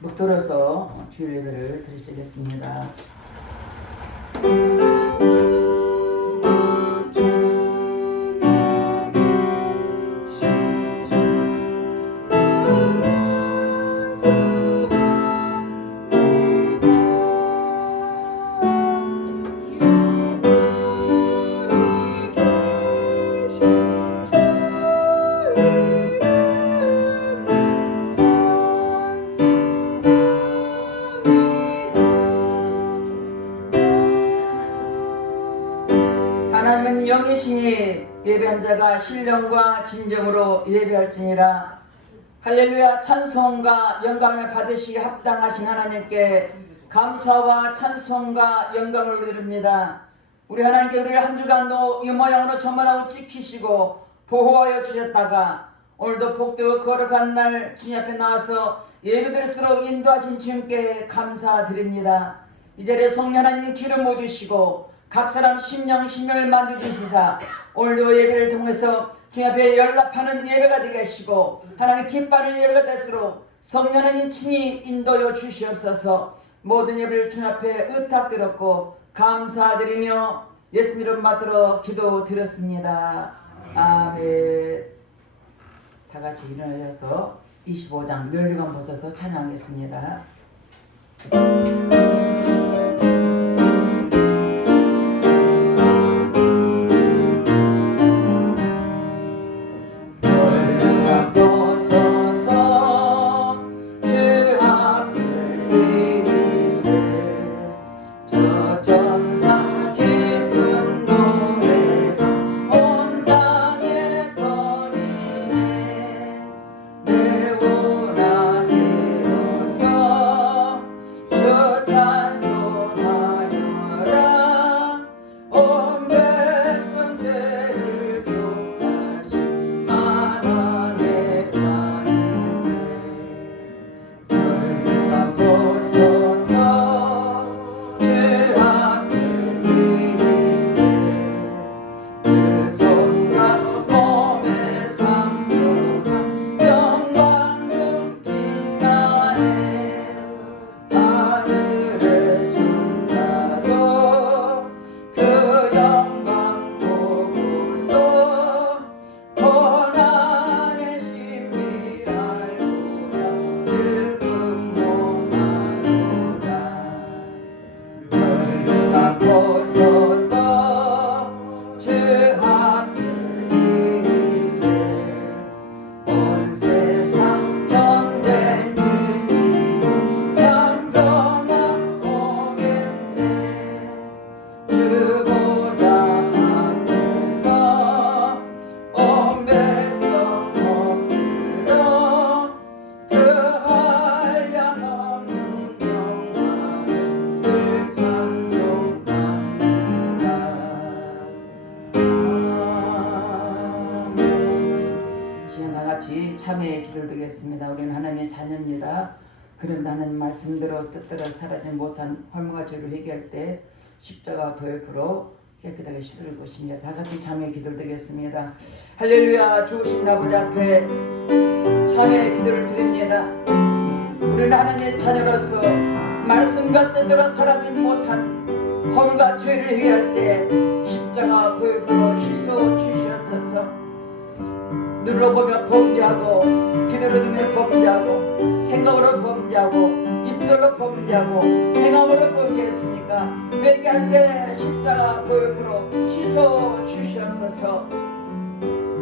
묵들어서 주일 예배를 드리시겠습니다. 하나님은 영이시니 예배한 자가 신령과 진정으로 예배할지니라. 할렐루야. 찬송과 영광을 받으시기 합당하신 하나님께 감사와 찬송과 영광을 올려드립니다. 우리 하나님께 우리를 한 주간도 이 모양으로 전만하고 지키시고 보호하여 주셨다가 오늘도 복되고 거룩한 날 주님 앞에 나와서 예배드릴수록 인도하신 주님께 감사드립니다. 이 자리에 성령 하나님 기름 부어주시고 각 사람 심령 심령을 만져주시사 오늘도 예배를 통해서 주님 앞에 연락하는 예배가 되게 하시고 하나님 기뻐하는 예배가 될수록 성령 하나님 친히 인도여 주시옵소서. 모든 예배를 주님 앞에 의탁드렸고 감사드리며 예수님 이름 받들어 기도드렸습니다. 아멘. 다같이 일어나셔서 25장 멸류관 벗어서 찬양하겠습니다. 참회의 기도를 드리겠습니다. 우리는 하나님의 자녀입니다. 그런데 하나님 말씀대로 뜻대로 살아지 못한 허물과 죄를 회개할 때 십자가 보혈로 깨끗하게 씻을 것입니다. 다같이 참회의 기도를 드리겠습니다. 할렐루야. 주신 아버지 앞에 참회의 기도를 드립니다. 우리는 하나님의 자녀로서 말씀과 뜻대로 살아지 못한 허물과 죄를 회개할 때 십자가 보혈로 씻어 주시옵소서. 눈으로 보며 범죄하고 귀로 들으며 범죄하고 생각으로 범죄하고 입술로 범죄하고 행함으로 범죄했으니까 회개할 때 십자가 보혈로 씻어 주시옵소서.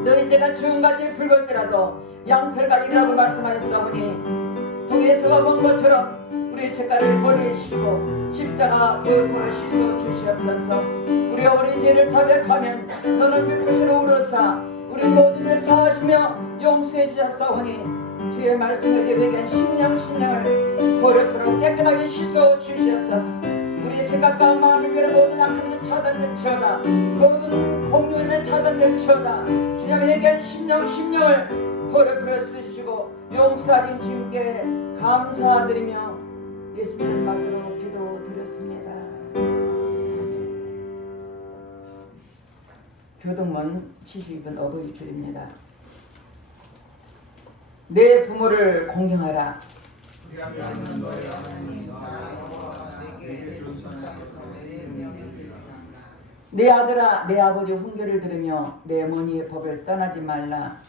너희 죄가 주음같이 붉을지라도 양털과 이라고 말씀하셨사오니 동에서가 먼 것처럼 우리 죄가를 버리시고 십자가 보혈로 씻어 주시옵소서. 우리가 우리 죄를 자백하면 너는 물끝으로 우러사 우리 모두를 사하시며 용서해 주셨사오니 주의 말씀을 예배한 심령을 버릇토록 깨끗하게 씻어 주시옵소서. 우리 생각과 마음을 위해 모든 악함을 차단을치어다. 모든 공유를 차단을치어다. 주님 얘기한 심령을 버릇토록 쓰시고 용서하신 주님께 감사드리며 예수님을 받들어 기도드렸습니다. 교동문 72번 어버이 줄입니다. 내 부모를 공경하라. 내 아들아 내 아버지 훈계를 들으며 내 어머니의 법을 떠나지 말라.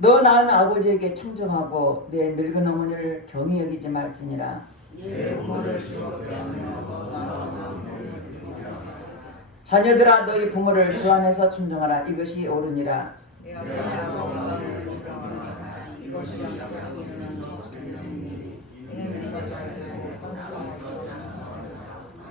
너 낳은 아버지에게 청정하고 내 늙은 어머니를 경히 여기지 말지니라. 자녀들아 너희 부모를 주 안에서 순종하라. 이것이 옳으니라.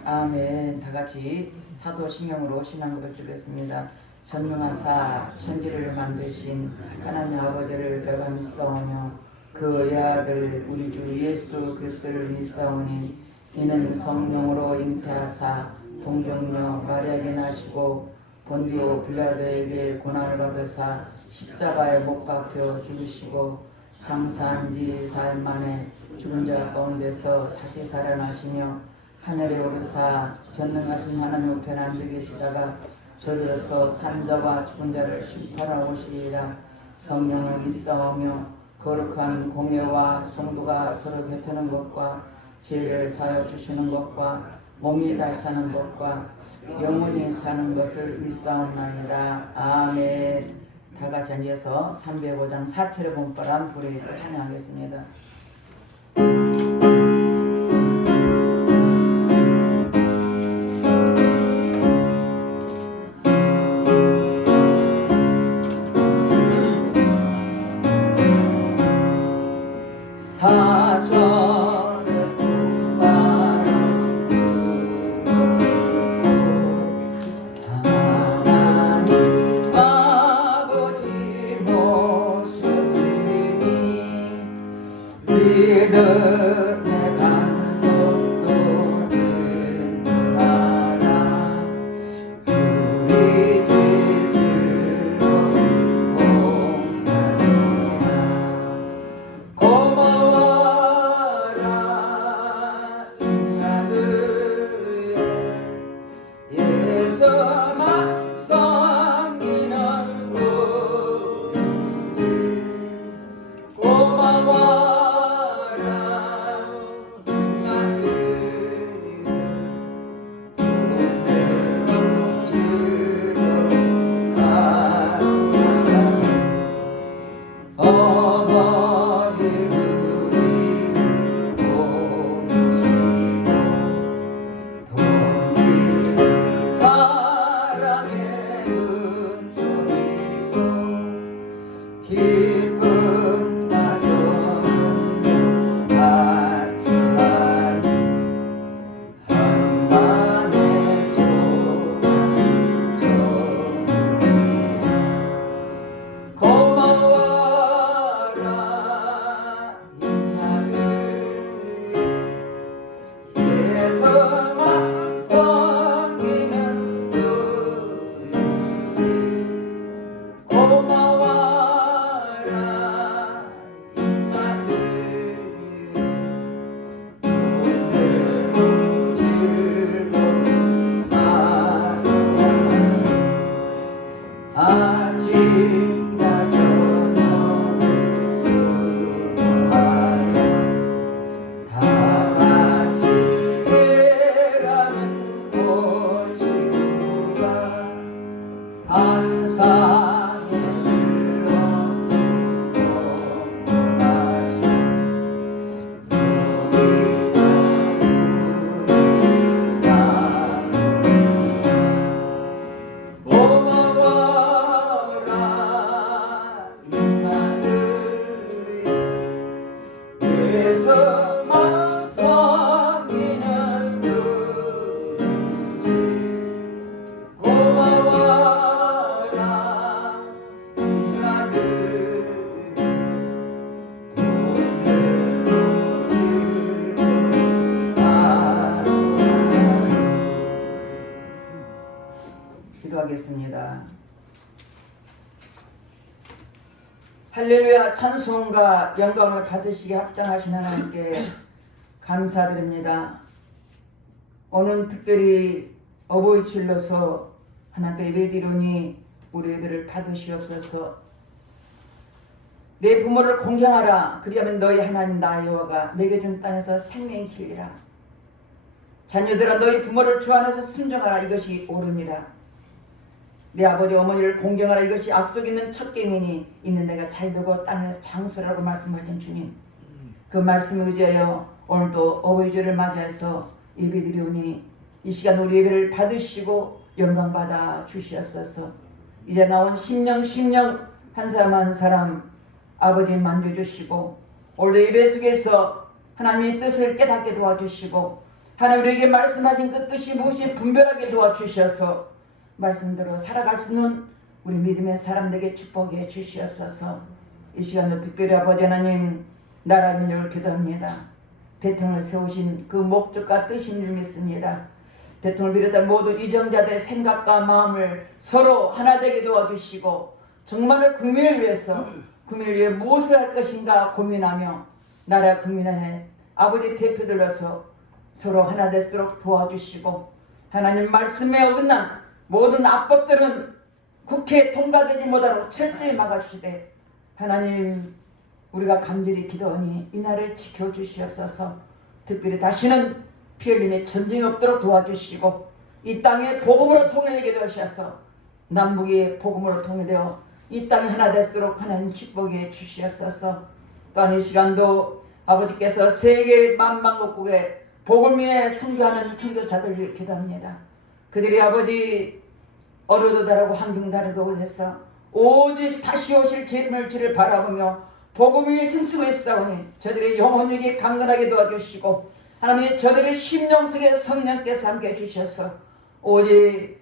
아멘. 다같이 사도신경으로 신앙고백 드리겠습니다. 전능하사 천지를 만드신 하나님 아버지를 내가 믿사오며 그 외아들 우리 주 예수 그리스도를 믿사오니 이는 성령으로 잉태하사 동정녀 마리아에게 나시고 본디오 빌라도에게 고난을 받으사 십자가에 못 박혀 죽으시고 장사한 지 사흘 만에 죽은 자 가운데서 다시 살아나시며 하늘에 오르사 전능하신 하나님 우편에 앉아 계시다가 저리로서 산자와 죽은 자를 심판하러 오시리라. 성령을 믿사오며 거룩한 공예와 성도가 서로 곁드는 것과 죄를 사하여 주시는 것과 몸이 다시 사는 것과 영원히 사는 것을 믿사옵나이다. 아멘. 다같이 앉아서 305장 4철의 본바람 불에 입고 찬양하겠습니다. 기도하겠습니다. 할렐루야. 찬송과 영광을 받으시게 합당하신 하나님께 감사드립니다. 오늘 특별히 어버이주일로서 하나님께 예배드리니 우리 예배를 받으시옵소서. 내 부모를 공경하라. 그리하면 너희 하나님 나 여호와가 내게 준 땅에서 생명이 길리라. 자녀들아 너희 부모를 주 안에서 순종하라. 이것이 옳으니라. 내 아버지 어머니를 공경하라. 이것이 악속 있는 첫 계명이니 있는 데가 잘되고 땅에서 장수라고 말씀하신 주님, 그 말씀에 의지하여 오늘도 어버이 주를 맞이해서 예배드리오니 이 시간 우리 예배를 받으시고 영광받아 주시옵소서. 이제 나온 심령 한 사람 한 사람 아버지 만져주시고 오늘도 예배 속에서 하나님의 뜻을 깨닫게 도와주시고 하나님 우리에게 말씀하신 그 뜻이 무엇이 분별하게 도와주셔서 말씀대로 살아갈 수 있는 우리 믿음의 사람들에게 축복해 주시옵소서. 이 시간도 특별히 아버지 하나님 나라 민족을 기도합니다. 대통령을 세우신 그 목적과 뜻인 줄 믿습니다. 대통령을 비롯한 모든 이정자들의 생각과 마음을 서로 하나 되게 도와주시고 정말로 국민을 위해서 국민을 위해 무엇을 할 것인가 고민하며 나라 국민의 아버지 대표들로서 서로 하나 될수록 도와주시고 하나님 말씀에 어긋난 모든 악법들은 국회에 통과되지 못하도록 철저히 막아주시되 하나님 우리가 간절히 기도하니 이 나라를 지켜주시옵소서. 특별히 다시는 피 흘림의 전쟁이 없도록 도와주시고 이 땅에 복음으로 통일되게 도와주셔서 남북이 복음으로 통일되어 이 땅이 하나 될수록 하나님 축복해 주시옵소서. 또한 이 시간도 아버지께서 세계 만방국국에 복음 위에 선교하는 선교사들을 기도합니다. 그들이 아버지 어려도 다르고 환경 다르고 곳에서 오직 다시 오실 주님을 주를 바라보며 복음 위에 승승을 싸우니 저들의 영혼력이 강건하게 도와주시고 하나님의 저들의 심령 속에 성령께서 함께 해주셔서 오직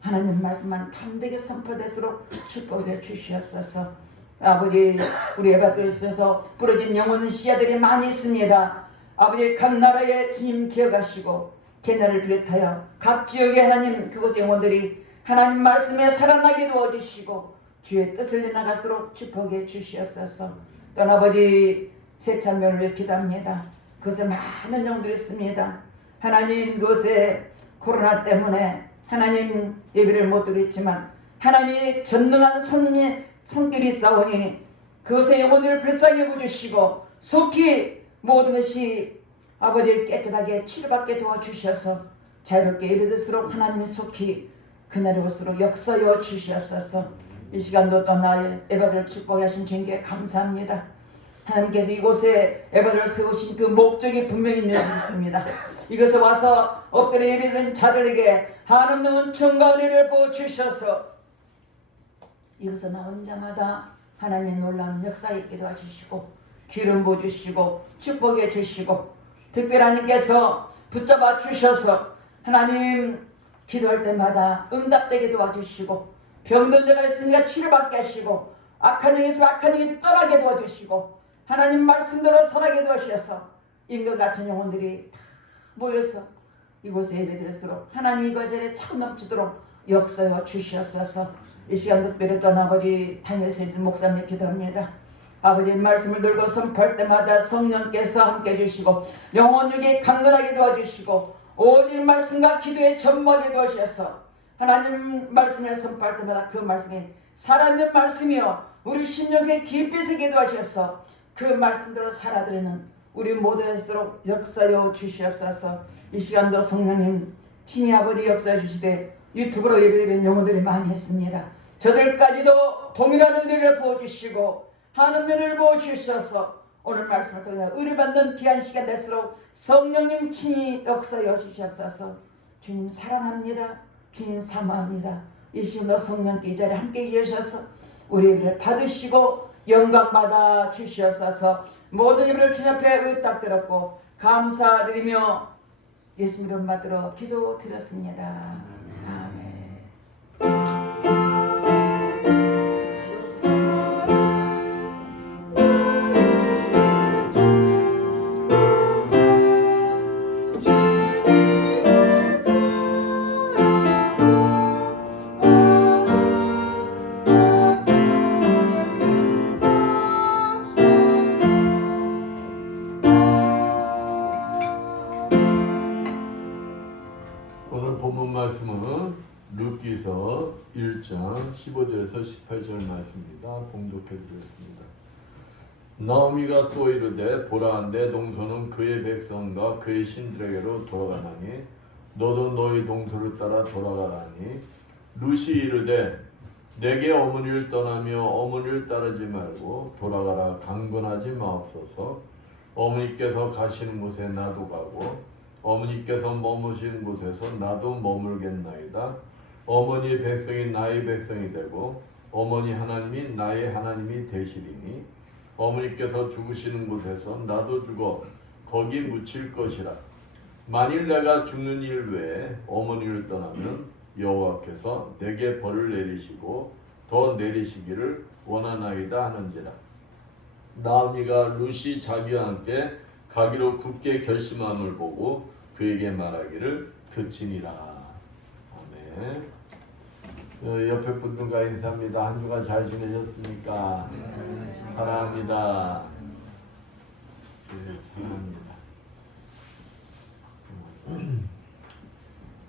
하나님 말씀만 담대하게 선포될수록 축복해 주시옵소서. 아버지 우리 에바들에 있어서 부러진 영혼 씨앗들이 많이 있습니다. 아버지 각 나라의 주님 기억하시고 개나를 비롯하여 각 지역의 하나님 그곳의 영혼들이 하나님 말씀에 살아나게 도와주시고 주의 뜻을 이어나갈수록 축복해 주시옵소서. 또한 아버지 세찬면을 위해 기도합니다. 그것에 많은 영혼들이 있습니다. 하나님 그것에 코로나 때문에 하나님 예배를 못 드렸지만 하나님이 전능한 손길이 싸우니 그것의 영혼들을 불쌍히 여겨주시고 속히 모든 것이 아버지 깨끗하게 치료받게 도와주셔서 자유롭게 예배될수록 하나님이 속히 그날이 올수록 역사여 주시옵소서. 이 시간도 또 나의 에바들을 축복하신 주님께 감사합니다. 하나님께서 이곳에 에바들을 세우신 그 목적이 분명히 있는 줄 믿습니다. 이곳에 와서 엎드려 예배드리는 자들에게 하나님의 은총과 은혜를 부어주셔서 이곳에 나온 자마다 하나님의 놀라운 역사 있게 도와주시고 기름 부어주시고 축복해 주시고 특별히 하나님께서 붙잡아 주셔서 하나님 기도할 때마다 응답되게 도와주시고 병든 자가 있으니까 치료받게 하시고 악한 영에서 악한 영이 떠나게 도와주시고 하나님 말씀대로 살아게 도와주셔서 인간 같은 영혼들이 다 모여서 이곳에 예배드릴수록 하나님 이거 자리에 차 넘치도록 역사여 주시옵소서. 이 시간 특별히 또 아버지 다니엘세진 목사님 기도합니다. 아버지 말씀을 들고 선포할 때마다 성령께서 함께 해주시고 영혼력이 강건하게 도와주시고 오직 말씀과 기도에 전무하게 도와주셔서 하나님 말씀을 선포할 때마다 그 말씀이 살아있는 말씀이요 우리 심령에 깊이 새게 도와주셔서 그 말씀대로 살아드리는 우리 모두일수록 역사여 주시옵소서. 이 시간도 성령님 친히 아버지 역사해 주시되 유튜브로 예배드리는 영혼들이 많이 했습니다. 저들까지도 동일한 은혜를 부어주시고 하나님 은혜를 부어주셔서 오늘 말씀을 통해 의뢰받는 귀한 시간 될수록 성령님 친히 역사여 주시옵소서. 주님 사랑합니다. 주님 사모합니다. 이 시간도 성령께 이 자리에 함께 계셔서 우리 예배를 받으시고 영광받아 주시옵소서. 모든 예배를 주님 앞에 의탁드렸고 감사드리며 예수님 이름 받들어 기도드렸습니다. 아멘. 오늘 본문 말씀은 룻기서 1장 15절에서 18절 말씀입니다. 봉독해 드리겠습니다. 나오미가 또 이르되 보라 내 동서는 그의 백성과 그의 신들에게로 돌아가나니 너도 너희 동서를 따라 돌아가라니 룻이 이르되 내게 어머니를 떠나며 어머니를 따르지 말고 돌아가라 강건하지 마옵소서. 어머니께서 가시는 곳에 나도 가고 어머니께서 머무시는 곳에서 나도 머물겠나이다. 어머니의 백성이 나의 백성이 되고 어머니 하나님이 나의 하나님이 되시리니 어머니께서 죽으시는 곳에서 나도 죽어 거기 묻힐 것이라. 만일 내가 죽는 일 외에 어머니를 떠나면 여호와께서 내게 벌을 내리시고 더 내리시기를 원하나이다 하는지라. 나오미가 룻이 자기와 함께 가기로 굳게 결심함을 보고 그에게 말하기를 그치니라. 아멘. 옆에 분들과 인사합니다. 한 주간 잘 지내셨습니까? 사랑합니다. 네, 사랑합니다.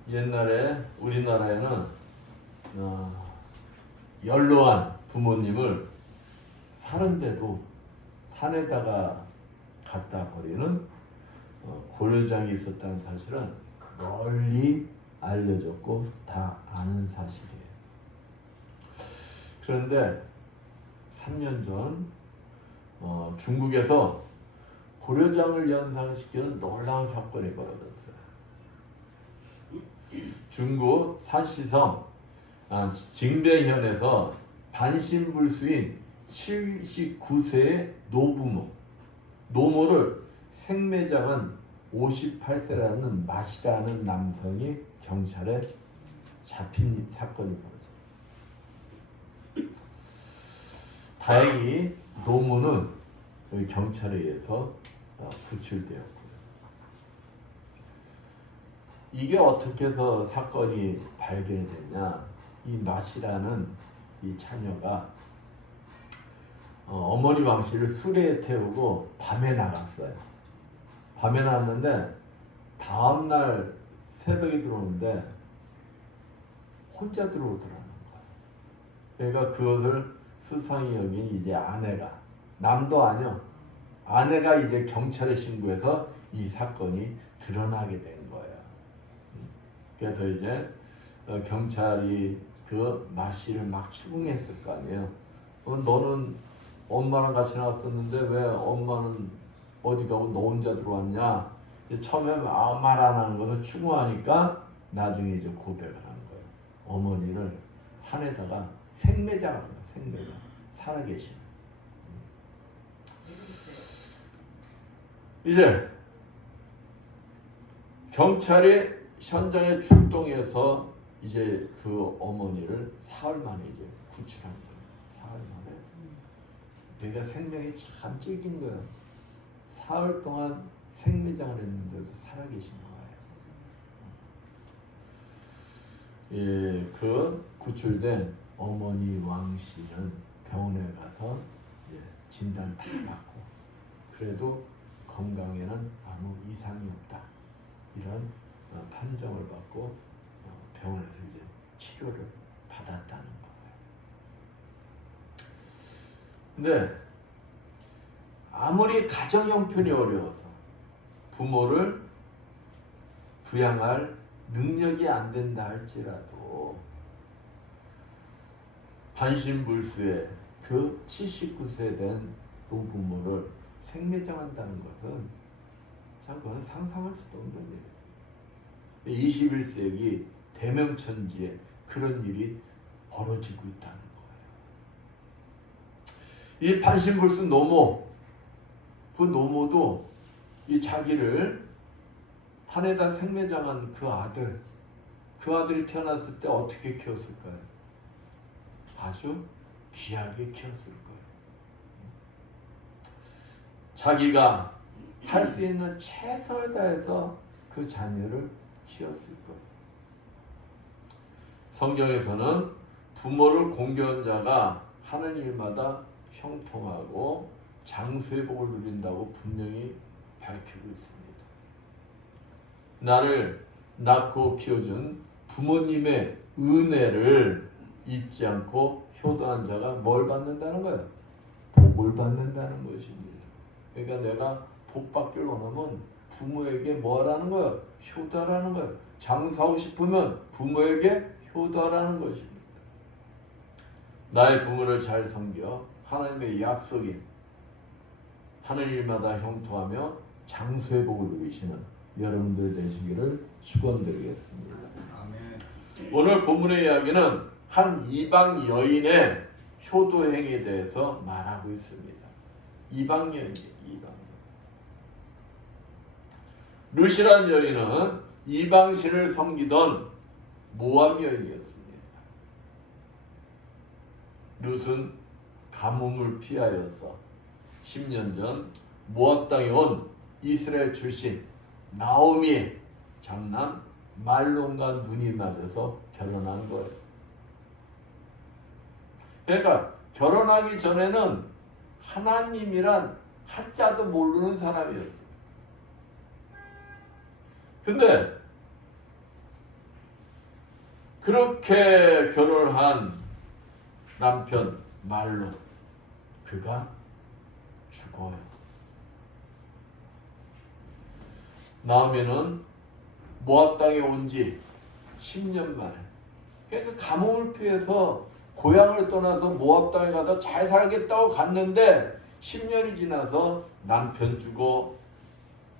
옛날에 우리나라에는 연로한 부모님을 사는데도 산에다가 갖다 버리는 고려장이 있었다는 사실은 널리 알려졌고 다 아는 사실이에요. 그런데 3년 전 중국에서 고려장을 연상시키는 놀라운 사건이 벌어졌어요. 중국 산시성 징베현에서 반신불수인 79세의 노모를 생매장한 58세라는 마시라는 남성이 경찰에 잡힌 사건이 벌어졌어요. 다행히 노모는 경찰에 의해서 구출되었고요. 이게 어떻게 해서 사건이 발견이 됐냐? 이 마시라는 이 자녀가 어머니 왕씨를 수레에 태우고 밤에 나갔어요. 밤에 나갔는데 다음날 새벽에 들어오는데 혼자 들어오더라는 거예요. 그러니까 그것을 수상히 여긴 이제 아내가, 남도 아니요, 아내가 이제 경찰에 신고해서 이 사건이 드러나게 된 거예요. 그래서 이제 경찰이 그 마씨를 막 추궁했을 거 아니에요. 너는 엄마랑 같이 나왔었는데 왜 엄마는 어디 가고 너 혼자 들어왔냐? 처음에 아무 말 안 하는 것을 추궁하니까 나중에 이제 고백을 한 거예요. 어머니를 산에다가 생매장을 해요. 생매장. 살아계신. 이제 경찰이 현장에 출동해서 이제 그 어머니를 사흘 만에 이제 구출한 거예요. 사흘 만에. 내가 생명이 참 찔긴 거예요. 사흘 동안 생매장을 했는데도 살아계신 거예요. 예, 그 구출된 어머니 왕 씨는 병원에 가서 진단 다 받고 그래도 건강에는 아무 이상이 없다. 이런 판정을 받고 병원에서 이제 치료를 받았다는 거예요. 근데 아무리 가정 형편이 어려워서 부모를 부양할 능력이 안 된다 할지라도 반신불수의 그 79세 된 노부모를 생매장한다는 것은 참 그건 상상할 수도 없는 일이에요. 21세기 대명천지에 그런 일이 벌어지고 있다는 거예요. 이 반신불수 노모, 그 노모도 이 자기를 산에다 생매장한 그 아들이 태어났을 때 어떻게 키웠을까요? 아주 귀하게 키웠을 거예요. 자기가 할 수 있는 최선을 다해서 그 자녀를 키웠을 거예요. 성경에서는 부모를 공경한 자가 하는 일마다 형통하고 장수의 복을 누린다고 분명히 밝히고 있습니다. 나를 낳고 키워준 부모님의 은혜를 잊지 않고 효도한 자가 뭘 받는다는 거예요? 복을 복을 받는다는 것입니다. 그러니까 내가 복 받기를 원하면 부모에게 뭐 하라는 거예요? 효도하라는 거예요. 장사하고 싶으면 부모에게 효도하라는 것입니다. 나의 부모를 잘 섬겨 하나님의 약속인 하는 일마다 형통하며 장수의 복을 누리시는 여러분들 되시기를 축원드리겠습니다. 아멘. 오늘 본문의 이야기는 한 이방 여인의 효도 행위에 대해서 말하고 있습니다. 이방 여인이에요. 이방 여인. 룻이라는 여인은 이방신을 섬기던 모압 여인이었습니다. 룻은 가뭄을 피하여서 10년 전 모압 땅에 온 이스라엘 출신 나오미의 장남 말론과 눈이 맞아서 결혼한 거예요. 그러니까 결혼하기 전에는 하나님이란 한자도 모르는 사람이었어요. 근데 그렇게 결혼을 한 남편 말론, 그가 죽어요. 나오미는 모압 땅에 온 지 10년 만에, 그러니까 가뭄을 피해서 고향을 떠나서 모압 땅에 가서 잘 살겠다고 갔는데 10년이 지나서 남편 죽어,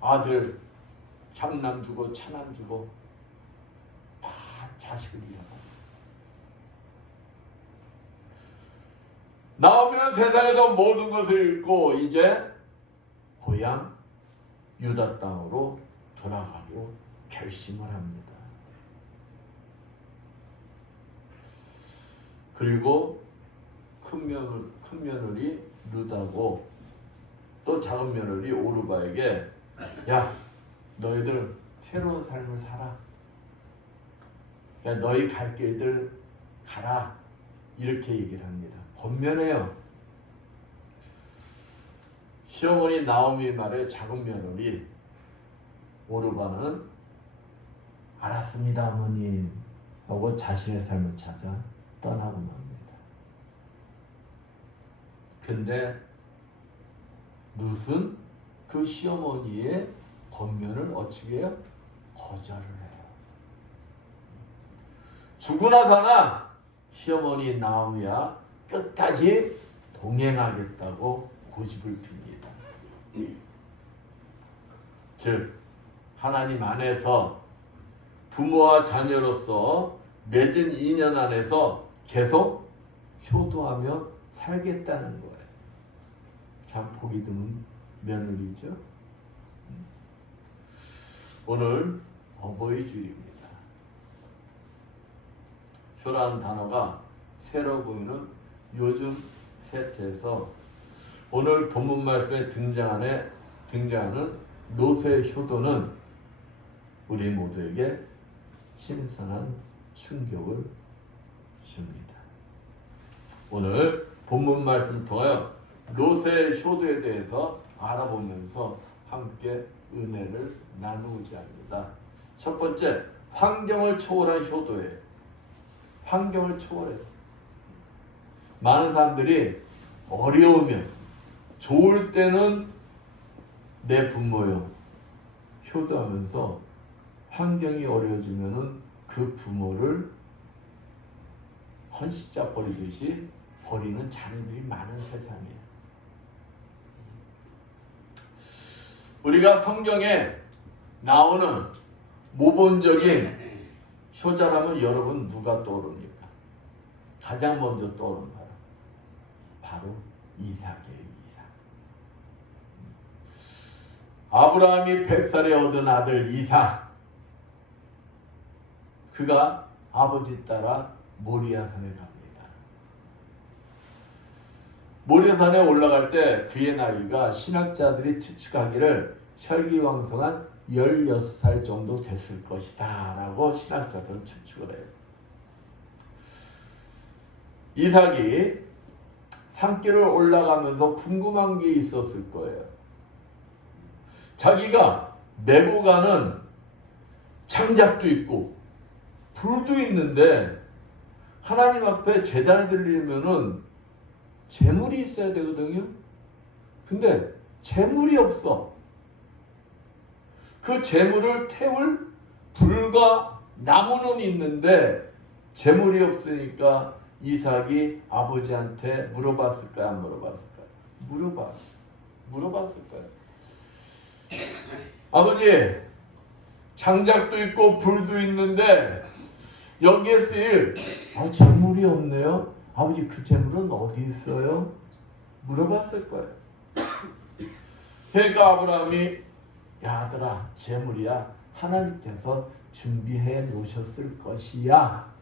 아들 장남 죽어, 차남 죽어, 다 자식을 잃어버려. 나오미는 세상에서 모든 것을 잃고 이제 고향 유다 땅으로 돌아가기로 결심을 합니다. 그리고 큰 며느리 룻하고 또 작은 며느리 오르바에게, 야, 너희들 새로운 삶을 살아. 야, 너희 갈 길들 가라. 이렇게 얘기를 합니다. 권면해요. 시어머니 나오미 말에 작은 며느리 오르바는 알았습니다, 어머님 하고 자신의 삶을 찾아 떠나고 맙니다. 근데 룻은 그 시어머니의 권면을 어떻게 해요? 거절을 해요. 죽으나 사나 시어머니 나오미와 끝까지 동행하겠다고 고집을 핍니다. 즉 하나님 안에서 부모와 자녀로서 맺은 인연 안에서 계속 효도하며 살겠다는 거예요. 참 보기 드문 며느리죠. 오늘 어버이 주일입니다. 효라는 단어가 새로 보이는 요즘 세태에서 오늘 본문 말씀에 등장하는 노새의 효도는 우리 모두에게 신선한 충격을 줍니다. 오늘 본문 말씀을 통하여 노새의 효도에 대해서 알아보면서 함께 은혜를 나누고자 합니다. 첫 번째, 환경을 초월한 효도에 환경을 초월했어요. 많은 사람들이 어려우면, 좋을 때는 내 부모요 효도하면서 환경이 어려워지면은 그 부모를 헌시자 버리듯이 버리는 자녀들이 많은 세상이에요. 우리가 성경에 나오는 모범적인 효자라면 여러분 누가 떠오릅니까? 가장 먼저 떠오르는 사람 바로 이삭이에요. 이삭. 아브라함이 100살에 얻은 아들 이삭, 그가 아버지 따라 모리아산에 갑니다. 모리아산에 올라갈 때 그의 나이가 신학자들이 추측하기를 혈기왕성한 16살 정도 됐을 것이다 라고 신학자들은 추측을 해요. 이삭이 산길을 올라가면서 궁금한 게 있었을 거예요. 자기가 메고 가는 장작도 있고 불도 있는데 하나님 앞에 제단을 드리려면은 재물이 있어야 되거든요. 근데 재물이 없어. 그 재물을 태울 불과 나무는 있는데 재물이 없으니까 이삭이 아버지한테 물어봤을까요? 안 물어봤을까요? 물어봤을 거예요. 아버지, 장작도 있고 불도 있는데 여기에 쓰일 재물이 없네요. 아버지, 그 재물은 어디 있어요? 물어봤을 거예요. 그러니까 아브라함이, 야 아들아, 재물이야 하나님께서 준비해 놓으셨을 것이야.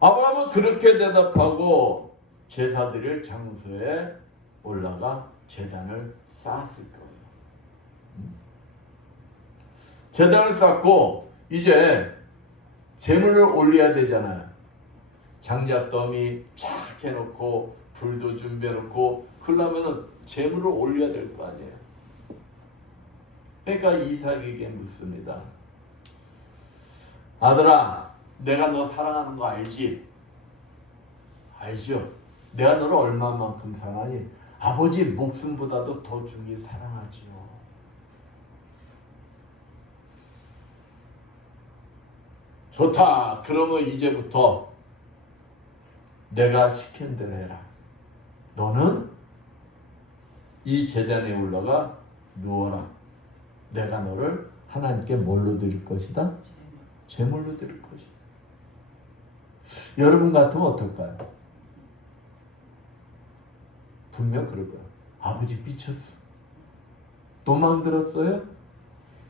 아브라함은 그렇게 대답하고 제사 드릴 장소에 올라가 제단을 쌓았을 거예요. 제단을 쌓고 이제 제물을 올려야 되잖아요. 장작더미 쫙 해놓고 불도 준비해놓고 그러려면 제물을 올려야 될 거 아니에요. 그러니까 이삭에게 묻습니다. 아들아, 내가 너 사랑하는 거 알지? 알죠? 내가 너를 얼마만큼 사랑하니? 아버지 목숨보다도 더 중히 사랑하지요. 좋다. 그러면 이제부터 내가 시킨 대로 해라. 너는 이 제단에 올라가 누워라. 내가 너를 하나님께 뭘로 드릴 것이다? 제물로 드릴 것이다. 여러분 같으면 어떨까요? 분명 그럴 거예요. 아버지 미쳤어. 도망 들었어요?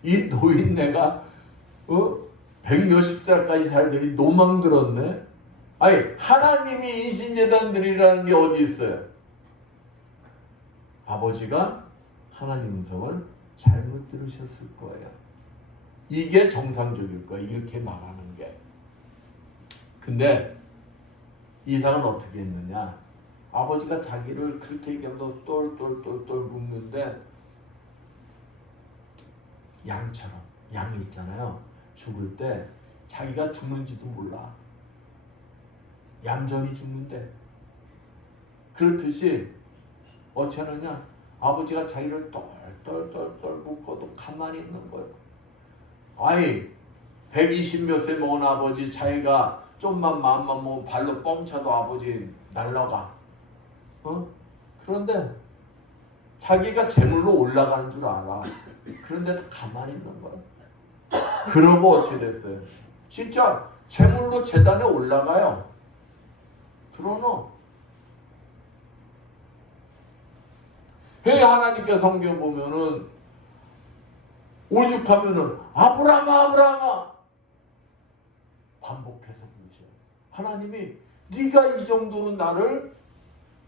이 노인네가 백몇십 살까지 살더니 도망 들었네? 아니, 하나님이 인신제단 드리라는 게 어디 있어요? 아버지가 하나님 음성을 잘못 들으셨을 거예요. 이게 정상적일 거예요. 이렇게 말하는 게. 근데 이삭은 어떻게 했느냐? 아버지가 자기를 그렇게 얘기하면서 똘똘똘똘 묻는데 양처럼, 양이 있잖아요. 죽을 때 자기가 죽는지도 몰라. 얌전히 죽는데. 그렇듯이 어찌하느냐? 아버지가 자기를 똘똘똘똘 묶어도 가만히 있는 거예요. 아니, 120몇 세 먹은 아버지, 자기가 좀만 마음만 먹으면 발로 뻥 차도 아버지 날라가. 그런데 자기가 제물로 올라가는 줄 알아. 그런데도 가만히 있는 거야. 그러고 어떻게 됐어요? 진짜 제물로 제단에 올라가요. 들어놓어. 왜 하나님께 성경 보면은 오죽하면은 아브라함아 반복해서 부르셔. 하나님이 네가 이 정도로 나를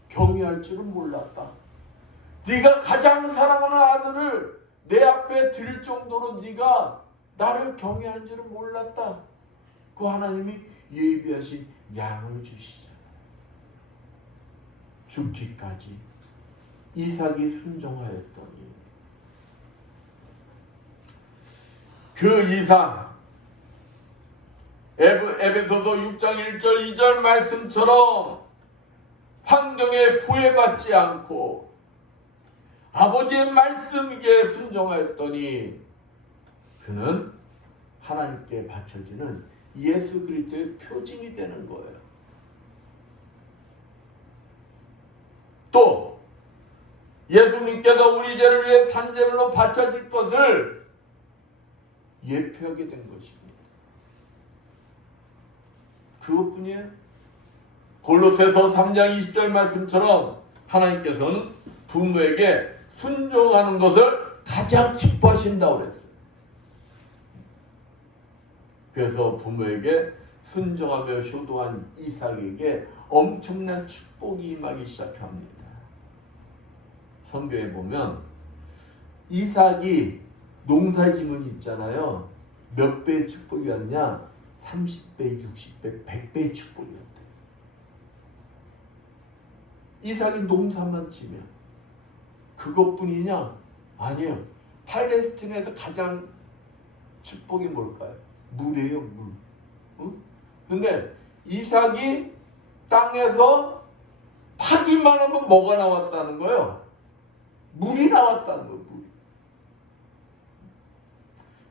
경외할 줄은 몰랐다. 네가 가장 사랑하는 아들을 내 앞에 드릴 정도로 네가 나를 경외한 줄은 몰랐다. 그 하나님이 예비하신 양을 주시잖아요. 죽기까지 이삭이 순종하였더니 그 이삭, 에베소서 6장 1절 2절 말씀처럼 환경에 구애받지 않고 아버지의 말씀에 순종하였더니 그는 하나님께 바쳐지는 예수 그리스도의 표징이 되는 거예요. 또 예수님께서 우리 죄를 위해 산제물로 바쳐질 것을 예표하게 된 것입니다. 그것뿐이에요. 골로새서 3장 20절 말씀처럼 하나님께서는 부모에게 순종하는 것을 가장 기뻐하신다고 그랬어요. 그래서 부모에게 순종하며 효도한 이삭에게 엄청난 축복이 임하기 시작합니다. 성경에 보면 이삭이 농사지문이 있잖아요. 몇 배의 축복이었냐? 30배, 60배, 100배의 축복이었대요. 이삭이 농사만 지면 그것뿐이냐? 아니에요. 팔레스틴에서 가장 축복이 뭘까요? 물이에요, 물. 근데 이삭이 땅에서 파기만 하면 뭐가 나왔다는 거예요? 물이 나왔다는 거예요. 물.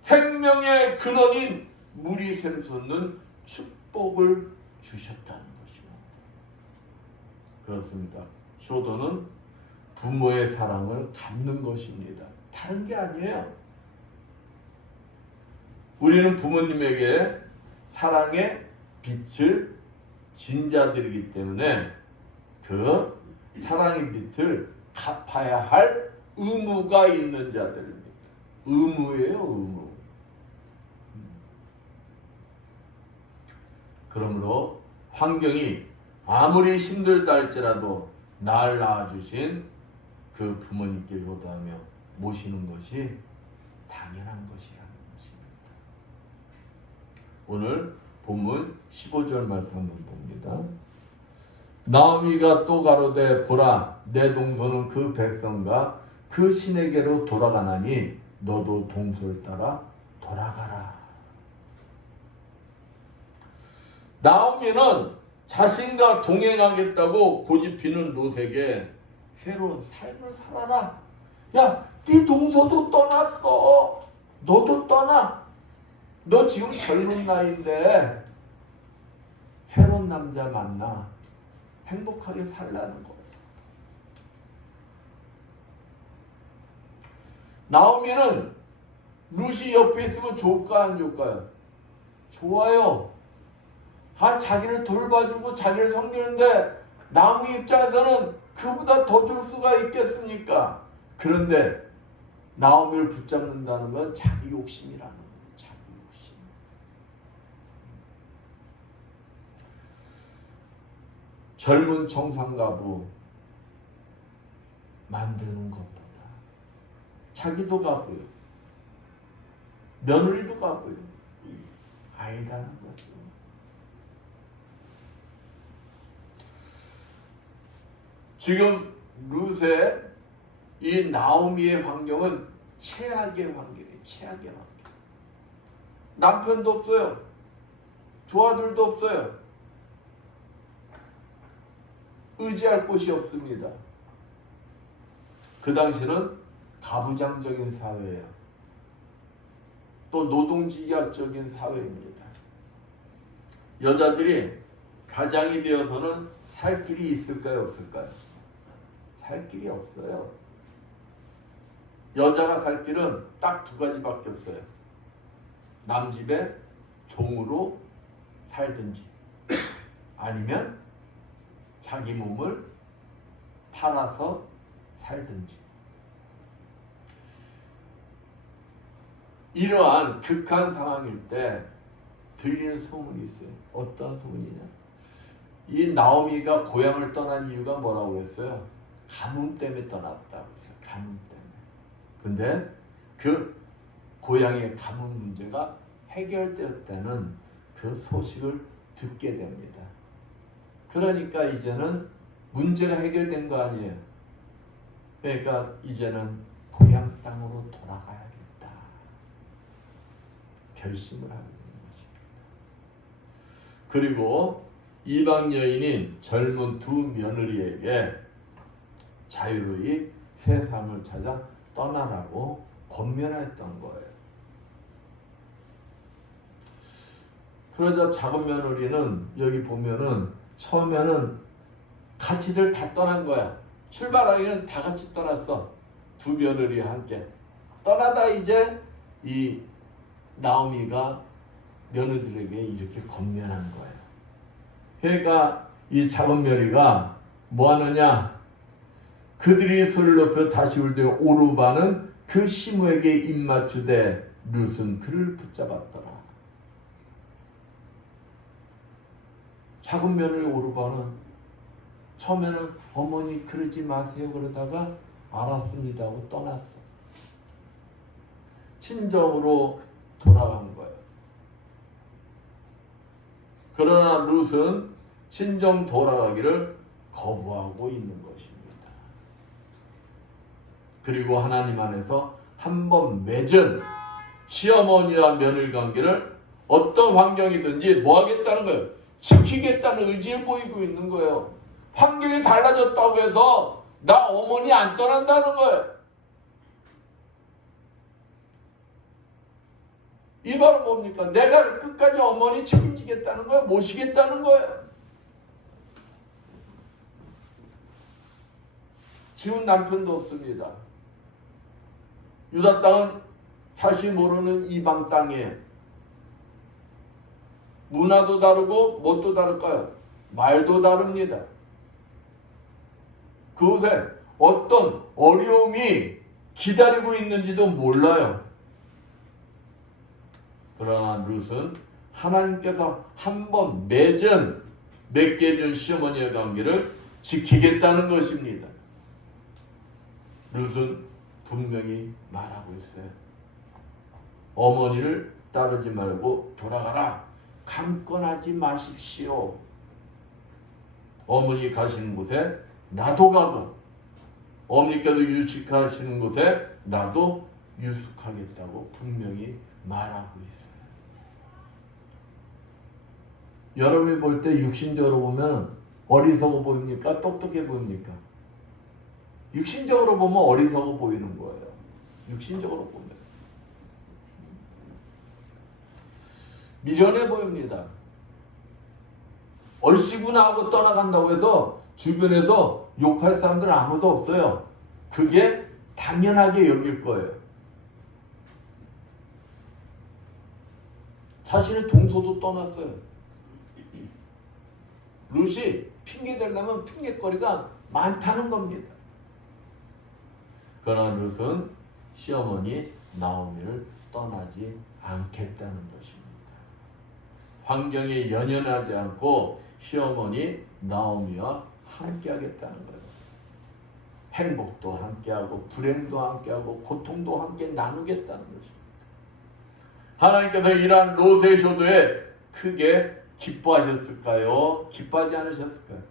생명의 근원인 물이 샘솟는 축복을 주셨다는 것입니다. 그렇습니다. 효도는 부모의 사랑을 갚는 것입니다. 다른 게 아니에요. 우리는 부모님에게 사랑의 빛을 진 자들이기 때문에 그 사랑의 빛을 갚아야 할 의무가 있는 자들입니다. 의무예요, 의무. 그러므로 환경이 아무리 힘들다 할지라도 날 낳아주신 그 부모님께 효도하며 모시는 것이 당연한 것이라는 것입니다. 오늘 본문 15절 말씀 한번 봅니다. 나오미가 또 가로되 보라 내 동서는 그 백성과 그 신에게로 돌아가나니 너도 동서를 따라 돌아가라. 나오미는 자신과 동행하겠다고 고집피는 롯에게 새로운 삶을 살아라. 야, 네 동서도 떠났어. 너도 떠나. 너 지금 젊은 나이인데 새로운 남자 만나 행복하게 살라는 거예요. 나오미는 룻이 옆에 있으면 좋을까 안 좋을까요? 좋아요. 자기를 돌봐주고 자기를 섬기는데 나무 입장에서는 그보다 더 줄 수가 있겠습니까? 그런데 나오미를 붙잡는다는 건 자기 욕심이라는 거예요. 자기 욕심. 젊은 청산가부 만드는 것보다 자기도 가고요. 며느리도 가고요. 아이다는 거죠. 지금 룻의 이 나오미의 환경은 최악의 환경이에요. 최악의 환경. 남편도 없어요. 조아들도 없어요. 의지할 곳이 없습니다. 그 당시는 가부장적인 사회예요. 또 노동직약적인 사회입니다. 여자들이 가장이 되어서는 살 길이 있을까요? 없을까요? 살 길이 없어요. 여자가 살 길은 딱 두 가지밖에 없어요. 남 집에 종으로 살든지 아니면 자기 몸을 팔아서 살든지. 이러한 극한 상황일 때 들리는 소문이 있어요. 어떤 소문이냐? 이 나오미가 고향을 떠난 이유가 뭐라고 했어요? 가뭄 때문에 떠났다고 했어요. 가뭄 때문에. 근데 그 고향의 가뭄 문제가 해결되었다는 그 소식을 듣게 됩니다. 그러니까 이제는 문제가 해결된 거 아니에요. 그러니까 이제는 고향 땅으로 돌아가야겠다. 결심을 하게 되는 것입니다. 그리고 이방 여인인 젊은 두 며느리에게 자유로이 새 삶을 찾아 떠나라고 권면했던 거예요. 그러자 작은 며느리는 여기 보면은 처음에는 같이들 다 떠난 거야. 출발하기는 다 같이 떠났어. 두 며느리와 함께. 떠나다 이제 이 나오미가 며느리들에게 이렇게 권면한 거예요. 그러니까 이 작은 며느리가 뭐 하느냐? 그들이 소리를 높여 다시 울되 오르바는 그 시므에게 입맞추되 룻은 그를 붙잡았더라. 작은 며느리 오르바는 처음에는 어머니 그러지 마세요 그러다가 알았습니다 하고 떠났어. 친정으로 돌아간 거예요. 그러나 룻은 친정 돌아가기를 거부하고 있는 것입니다. 그리고 하나님 안에서 한번 맺은 시어머니와 며느리 관계를 어떤 환경이든지 뭐 하겠다는 거예요? 지키겠다는 의지를 보이고 있는 거예요. 환경이 달라졌다고 해서 나 어머니 안 떠난다는 거예요. 이 말은 뭡니까? 내가 끝까지 어머니 책임지겠다는 거예요. 모시겠다는 거예요. 지금 남편도 없습니다. 유다 땅은 자신 모르는 이방 땅이에요. 문화도 다르고 뭣도 다를까요? 말도 다릅니다. 그곳에 어떤 어려움이 기다리고 있는지도 몰라요. 그러나 룻은 하나님께서 한번 맺게 해준 시어머니의 관계를 지키겠다는 것입니다. 룻은 분명히 말하고 있어요. 어머니를 따르지 말고 돌아가라. 강권하지 마십시오. 어머니 가시는 곳에 나도 가고 어머니께서 유숙하시는 곳에 나도 유숙하겠다고 분명히 말하고 있어요. 여러분이 볼 때 육신적으로 보면 어리석어 보입니까? 똑똑해 보입니까? 육신적으로 보면 어리석어 보이는 거예요. 육신적으로 보면 미련해 보입니다. 얼씨구나 하고 떠나간다고 해서 주변에서 욕할 사람들 아무도 없어요. 그게 당연하게 여길 거예요. 자신의 동서도 떠났어요. 룻이 핑계 대려면 핑계거리가 많다는 겁니다. 그러나 룻은 시어머니 나오미를 떠나지 않겠다는 것입니다. 환경에 연연하지 않고 시어머니 나오미와 함께하겠다는 거예요. 행복도 함께하고 불행도 함께하고 고통도 함께 나누겠다는 것입니다. 하나님께서 이러한 롯의 효도에 크게 기뻐하셨을까요? 기뻐하지 않으셨을까요?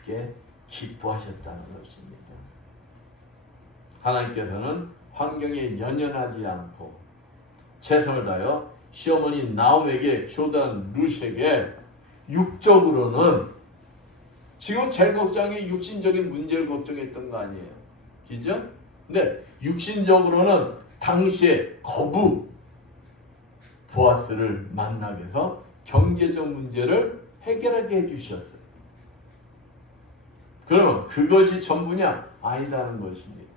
크게 기뻐하셨다는 것입니다. 하나님께서는 환경에 연연하지 않고 최선을 다하여 시어머니 나옴에게 효도한 룻에게 육적으로는 지금 제일 걱정이 육신적인 문제를 걱정했던 거 아니에요. 그죠? 근데 육신적으로는 당시에 거부 보아스를 만나게 해서 경제적 문제를 해결하게 해주셨어요. 그러면 그것이 전부냐? 아니다는 것입니다.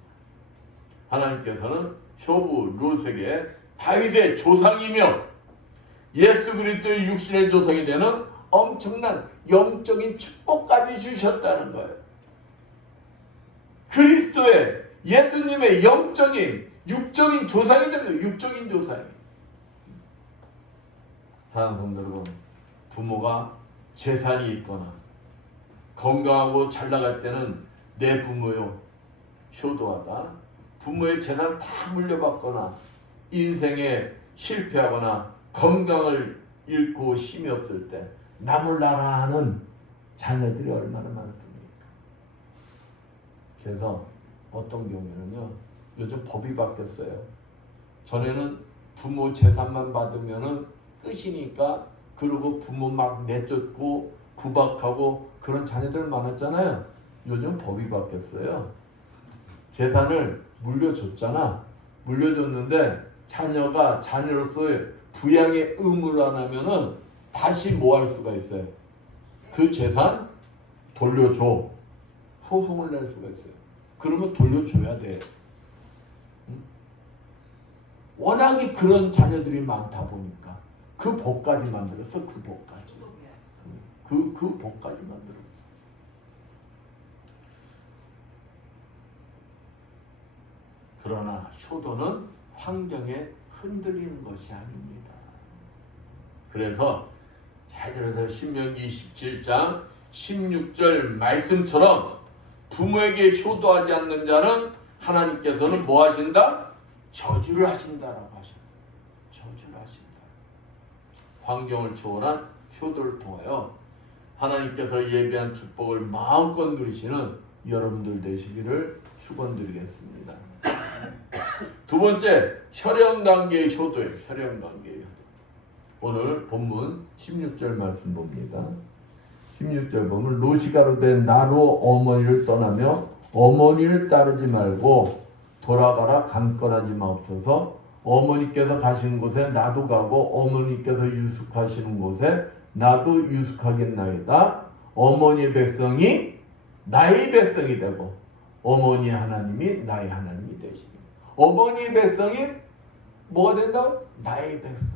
하나님께서는 효부 룻에게 다윗의 조상이며 예수 그리스도의 육신의 조상이 되는 엄청난 영적인 축복까지 주셨다는 거예요. 그리스도의 예수님의 영적인 육적인 조상이 된 거예요. 육적인 조상이. 사랑하는 성도 여러분, 부모가 재산이 있거나 건강하고 잘 나갈 때는 내 부모요 효도하다 부모의 재산 다 물려받거나 인생에 실패하거나 건강을 잃고 힘이 없을 때 나 몰라라 하는 자녀들이 얼마나 많습니까? 그래서 어떤 경우에는요, 요즘 법이 바뀌었어요. 전에는 부모 재산만 받으면은 끝이니까 그러고 부모 막 내쫓고 구박하고 그런 자녀들 많았잖아요. 요즘 법이 바뀌었어요. 재산을 물려줬잖아. 물려줬는데 자녀가 자녀로서의 부양의 의무를 안 하면은 다시 뭐 할 수가 있어요? 그 재산 돌려줘. 소송을 낼 수가 있어요. 그러면 돌려줘야 돼. 워낙에 그런 자녀들이 많다 보니까 그 법까지 만들었어. 그 법까지. 그 법까지 만들었어. 그러나 효도는 환경에 흔들리는 것이 아닙니다. 그래서 잘 들어서 신명기 27장 16절 말씀처럼 부모에게 효도하지 않는 자는 하나님께서는 뭐 하신다? 저주를 하신다라고 하셨어요. 저주를 하신다. 환경을 초월한 효도를 통하여 하나님께서 예비한 축복을 마음껏 누리시는 여러분들 되시기를 축원드리겠습니다. 두 번째, 혈연관계의 효도예요. 혈연관계의 효도. 오늘 본문 16절 말씀 봅니다. 16절 보면 롯이 가로되 나로 어머니를 떠나며 어머니를 따르지 말고 돌아가라 강권하지 마옵소서. 어머니께서 가시는 곳에 나도 가고 어머니께서 유숙하시는 곳에 나도 유숙하겠나이다. 어머니의 백성이 나의 백성이 되고 어머니 하나님이 나의 하나님이 되시니. 어머니의 백성이 뭐가 된다? 나의 백성.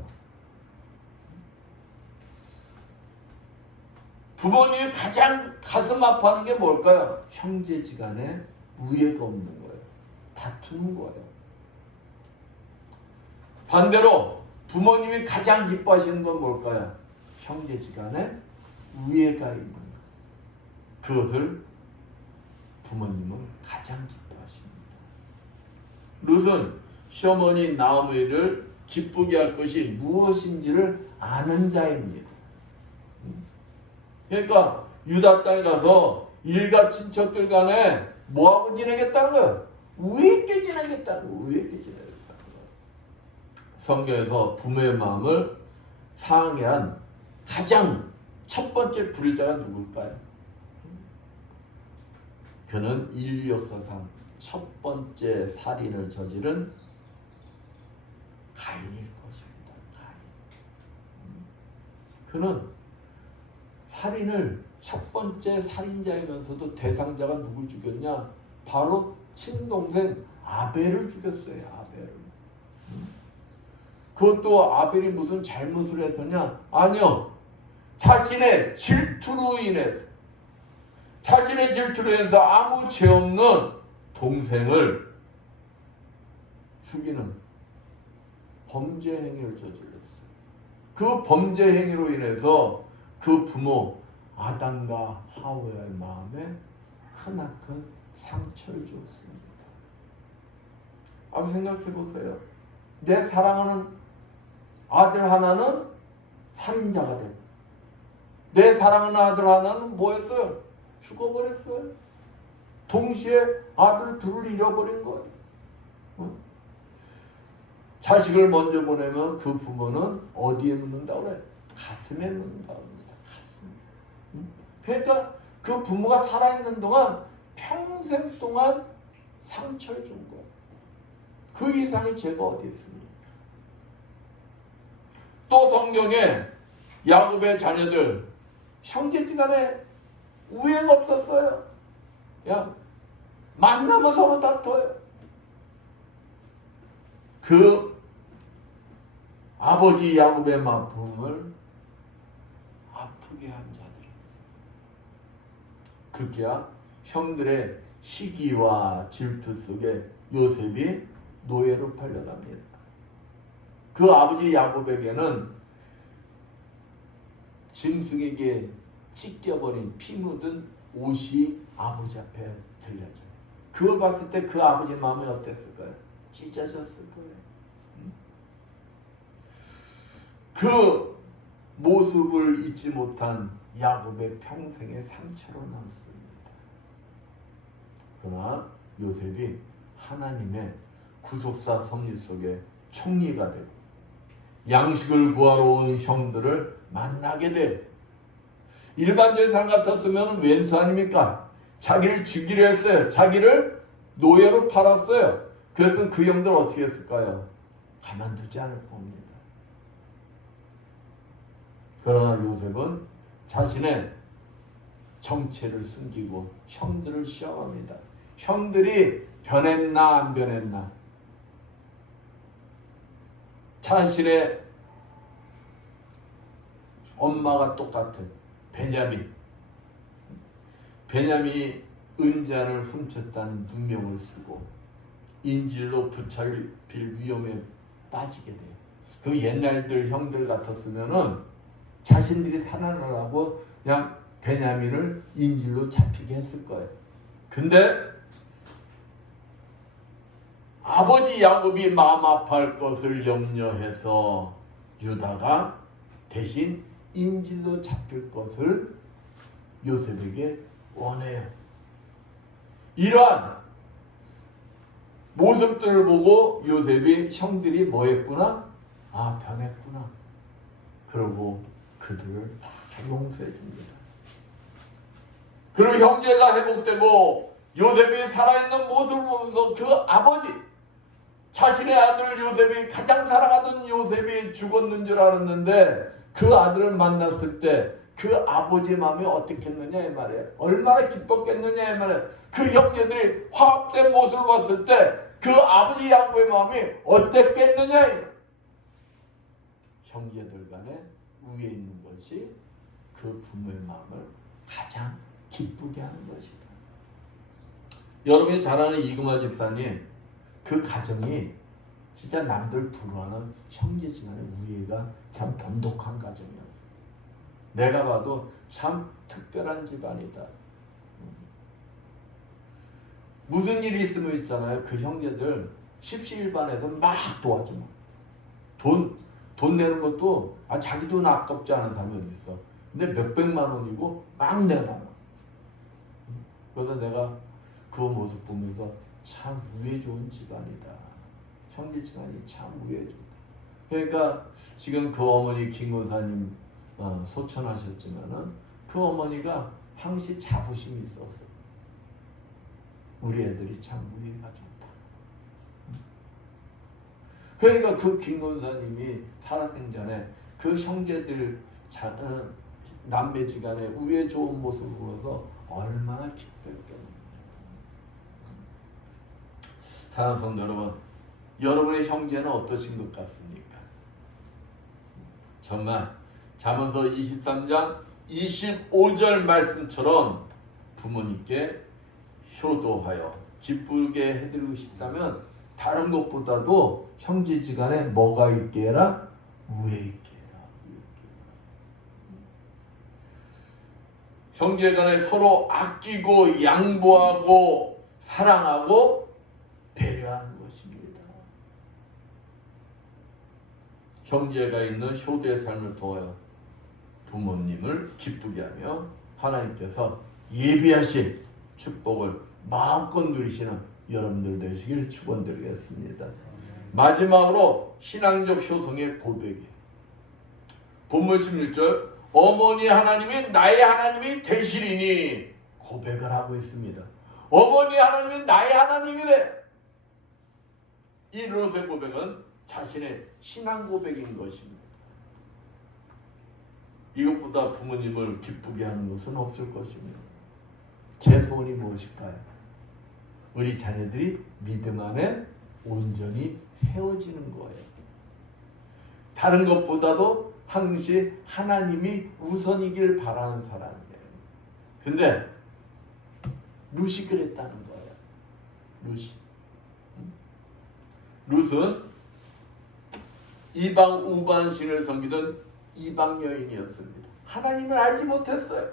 부모님이 가장 가슴 아파하는 게 뭘까요? 형제지간에 우애가 없는 거예요. 다투는 거예요. 반대로 부모님이 가장 기뻐하시는 건 뭘까요? 형제지간에 우애가 있는 것. 그것을 부모님은 가장 기뻐하십니다. 롯은 시어머니 나오미를 기쁘게 할 것이 무엇인지를 아는 자입니다. 그러니까 유다 땅에 가서 일가 친척들 간에 뭐하고 지내겠다는 거예요? 우애 있게 지내겠다는 거예요. 우애 있게 지내겠다는 거예요. 성경에서 부모의 마음을 상해한 가장 첫 번째 불의자가 누굴까요? 그는 인류 역사상 첫 번째 살인을 저지른 가인일 것입니다. 가인. 그는 살인을 첫 번째 살인자이면서도 대상자가 누굴 죽였냐? 바로 친동생 아벨을 죽였어요. 아벨을. 그것도 아벨이 무슨 잘못을 해서냐? 아니요. 자신의 질투로 인해서 아무 죄 없는 동생을 죽이는 범죄 행위를 저질렀어요. 그 범죄 행위로 인해서 그 부모 아담과 하와의 마음에 크나큰 상처를 주었습니다. 한번 생각해 보세요. 내 사랑하는 아들 하나는 살인자가 되고 내 사랑하는 아들 하나는 뭐였어요? 죽어버렸어요. 동시에 아들 둘을 잃어버린 거예요. 자식을 먼저 보내면 그 부모는 어디에 묻는다고 그래? 가슴에 묻는다고 합니다. 가슴. 그러니까 그 부모가 살아있는 동안 평생 동안 상처를 준 거예요. 그 이상의 죄가 어디 있습니까? 또 성경에 야곱의 자녀들 형제지간에 우애가 없었어요. 야, 만나면 서로 다퉈요. 그 아버지 야곱의 마음을 아프게 한 자들이 있어요. 그게야 형들의 시기와 질투 속에 요셉이 노예로 팔려갑니다. 그 아버지 야곱에게는 짐승에게 찢겨버린 피 묻은 옷이 아버지 앞에 들려져요. 그걸 봤을 때 그 아버지 마음이 어땠을까요? 찢어졌을 거예요. 그 모습을 잊지 못한 야곱의 평생의 상처로 남습니다. 그러나 요셉이 하나님의 구속사 섭리 속에 총리가 되고 양식을 구하러 온 형들을 만나게 돼요. 일반적인 사람 같았으면 왼수 아닙니까? 자기를 죽이려 했어요. 자기를 노예로 팔았어요. 그래서 그 형들 어떻게 했을까요? 가만두지 않을 겁니다. 그러나 요셉은 자신의 정체를 숨기고 형들을 시험합니다. 형들이 변했나 안 변했나? 자신의 엄마가 똑같은 베냐민이 은잔을 훔쳤다는 누명을 쓰고 인질로 붙잡힐 위험에 빠지게 돼요. 그 옛날들 형들 같았으면은 자신들이 살아나라고 그냥 베냐민을 인질로 잡히게 했을 거예요. 근데 아버지 야곱이 마음 아파할 것을 염려해서 유다가 대신 인질로 잡힐 것을 요셉에게 원해요. 이러한 모습들을 보고 요셉이 형들이 뭐 했구나? 아, 변했구나. 그러고 그들을 다 용서해 줍니다. 그리고 형제가 회복되고 요셉이 살아있는 모습을 보면서 그 아버지, 자신의 아들 요셉이, 가장 사랑하던 요셉이 죽었는 줄 알았는데 그 아들을 만났을 때 그 아버지의 마음이 어떻겠느냐 이 말이에요. 얼마나 기뻤겠느냐 이 말이에요. 그 형제들이 화합된 모습을 봤을 때 그 아버지 야곱의 마음이 어땠겠느냐 이 말이에요. 형제들 간에 우애 있는 것이 그 부모의 마음을 가장 기쁘게 하는 것이다. 여러분이 잘 아는 이금화 집사님, 그 가정이 진짜 남들 부러워하는 형제지간의 우애가 참 돈독한 가정이었어요. 내가 봐도 참 특별한 집안이다. 무슨 일이 있으면 있잖아요. 그 형제들 십시일반에서 막 도와줘. 돈 내는 것도 자기 돈 아깝지 않은 사람이 어디 있어. 근데 몇백만 원이고 막 내놔. 그래서 내가 그 모습 보면서 참 우애 좋은 집안이다. 형제지간이 참 우애 좋다. 그러니까 지금 그 어머니 김건사님 소천하셨지만은 그 어머니가 항시 자부심이 있었어. 우리 애들이 참 우애가 좋다. 그러니까 그 김건사님이 살아생전에 그 형제들 남매지간의 우애 좋은 모습을 보면서 얼마나 기뻤겠느냐. 사랑하는 성도 여러분, 여러분의 형제는 어떠신 것 같습니까? 정말 잠언서 23장 25절 말씀처럼 부모님께 효도하여 기쁘게 해드리고 싶다면 다른 것보다도 형제지간에 뭐가 있게 해라? 우애 있게 해라. 형제간에 서로 아끼고 양보하고 사랑하고 배려하는 것입니다. 형제가 있는 효도의 삶을 통하여 부모님을 기쁘게 하며 하나님께서 예비하신 축복을 마음껏 누리시는 여러분들 되시길 축원드리겠습니다. 마지막으로 신앙적 효성의 고백이에요. 본문 16절, 어머니 하나님이 나의 하나님이 되시리니 고백을 하고 있습니다. 어머니 하나님이 나의 하나님이래. 이 롯의 고백은 자신의 신앙 고백인 것입니다. 이것보다 부모님을 기쁘게 하는 것은 없을 것입니다. 제 소원이 무엇일까요? 우리 자녀들이 믿음 안에 온전히 세워지는 거예요. 다른 것보다도 항시 하나님이 우선이길 바라는 사람이에요. 근데 룻이 그랬다는 거예요. 룻은 이방 우반신을 섬기던 이방 여인이었습니다. 하나님을 알지 못했어요.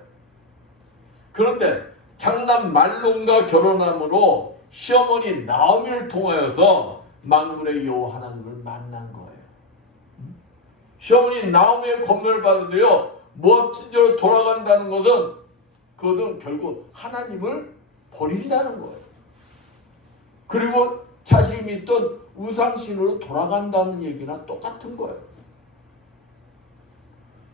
그런데 장남 말론과 결혼함으로 시어머니 나오미를 통하여서 만군의 여호와 하나님을 만난 거예요. 시어머니 나오미의 권면을 받은데요, 모압친지로 돌아간다는 것은 그것은 결국 하나님을 버린다는 거예요. 그리고 자신이 믿던 우상신으로 돌아간다는 얘기나 똑같은 거예요.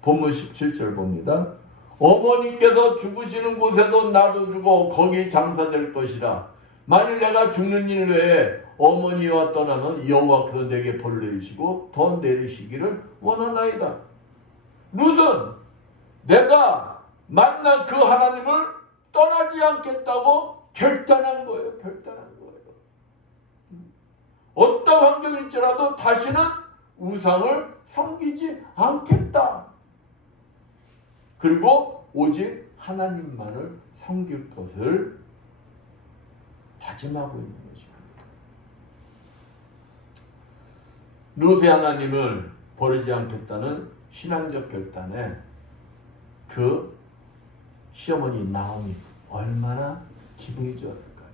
본문 17절 봅니다. 어머니께서 죽으시는 곳에도 나도 죽어 거기 장사될 것이라. 만일 내가 죽는 일 외에 어머니와 떠나면 여호와께서 내게 벌 내리시고 더 내리시기를 원하나이다. 룻은 내가 만난 그 하나님을 떠나지 않겠다고 결단한 거예요. 어떤 환경일지라도 다시는 우상을 섬기지 않겠다. 그리고 오직 하나님만을 섬길 것을 다짐하고 있는 것입니다. 룻의 하나님을 버리지 않겠다는 신앙적 결단에 그 시어머니 나오미 얼마나 기분이 좋았을까요?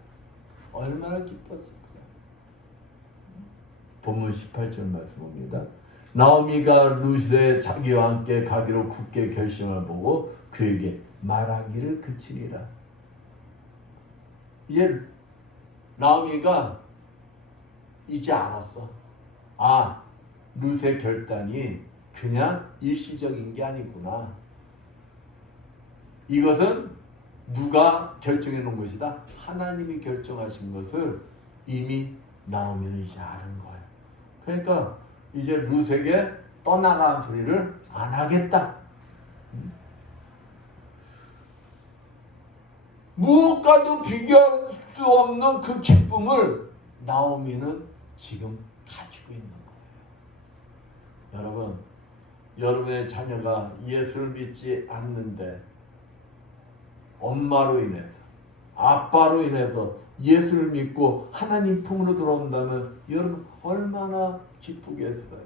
얼마나 기뻤을까요? 본문 18절 말씀입니다. 나오미가 룻의 자기와 함께 가기로 굳게 결심을 보고 그에게 말하기를 그치니라. 이제 나오미가 이제 알았어. 룻의 결단이 그냥 일시적인 게 아니구나. 이것은 누가 결정해 놓은 것이다? 하나님이 결정하신 것을 이미 나오미는 이제 아는 거예요. 그러니까 이제 룻에게 떠나라는 소리를 안 하겠다. 무엇과도 비교할 수 없는 그 기쁨을 나오미는 지금 가지고 있는 거예요. 여러분, 여러분의 자녀가 예수를 믿지 않는데 엄마로 인해서, 아빠로 인해서 예수를 믿고 하나님 품으로 들어온다면 여러분 얼마나 기쁘겠어요.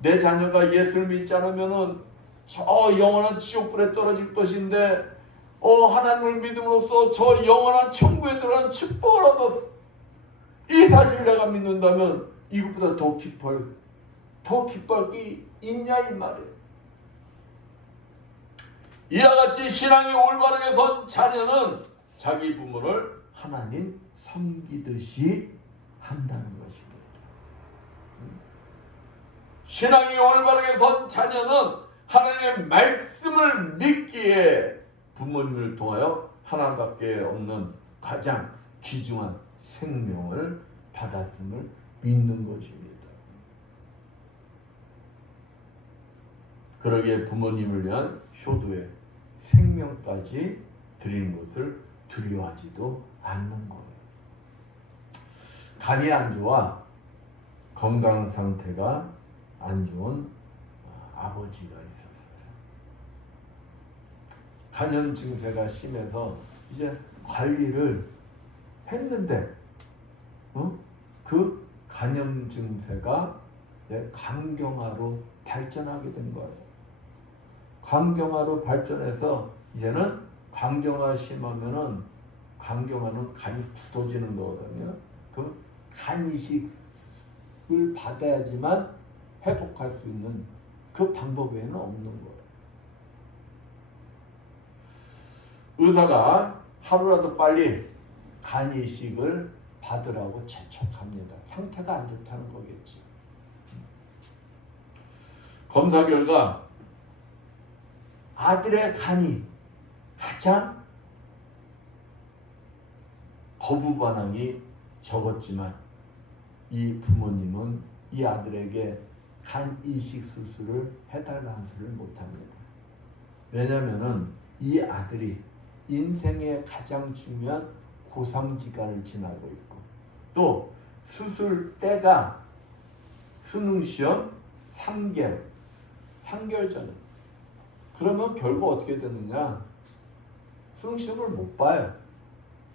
내 자녀가 예수를 믿지 않으면 저 영원한 지옥불에 떨어질 것인데 하나님을 믿음으로써 저 영원한 천국에 들어가는 축복을 얻어 이 사실을 내가 믿는다면 이것보다 더 기뻐할 게 있냐 이 말이에요. 이와 같이 신앙이 올바르게 선 자녀는 자기 부모를 하나님 섬기듯이 한다는 것입니다. 신앙이 올바르게 선 자녀는 하나님의 말씀을 믿기에 부모님을 통하여 하나님밖에 없는 가장 귀중한 생명을 받았음을 믿는 것입니다. 그러기에 부모님을 위한 효도에 생명까지 드리는 것을 두려워하지도 않는 거예요. 간이 안 좋아 건강 상태가 안 좋은 아버지가 있었어요. 간염 증세가 심해서 이제 관리를 했는데 그 간염 증세가 간경화로 발전하게 된 거예요. 간경화로 발전해서 이제는 간경화 심하면은 간경화는 간이 굳어지는 거거든요. 그 간이식을 받아야지만 회복할 수 있는 그 방법 외에는 없는 거예요. 의사가 하루라도 빨리 간이식을 받으라고 재촉합니다. 상태가 안 좋다는 거겠지. 검사 결과 아들의 간이 가장 거부 반응이 적었지만 이 부모님은 이 아들에게 간 이식 수술을 해달라는 소리를 못합니다. 왜냐하면 이 아들이 인생의 가장 중요한 고3 기간을 지나고 있고 또 수술 때가 수능시험 3개월 전에 그러면 결과 어떻게 되느냐? 수능시험을 못 봐요.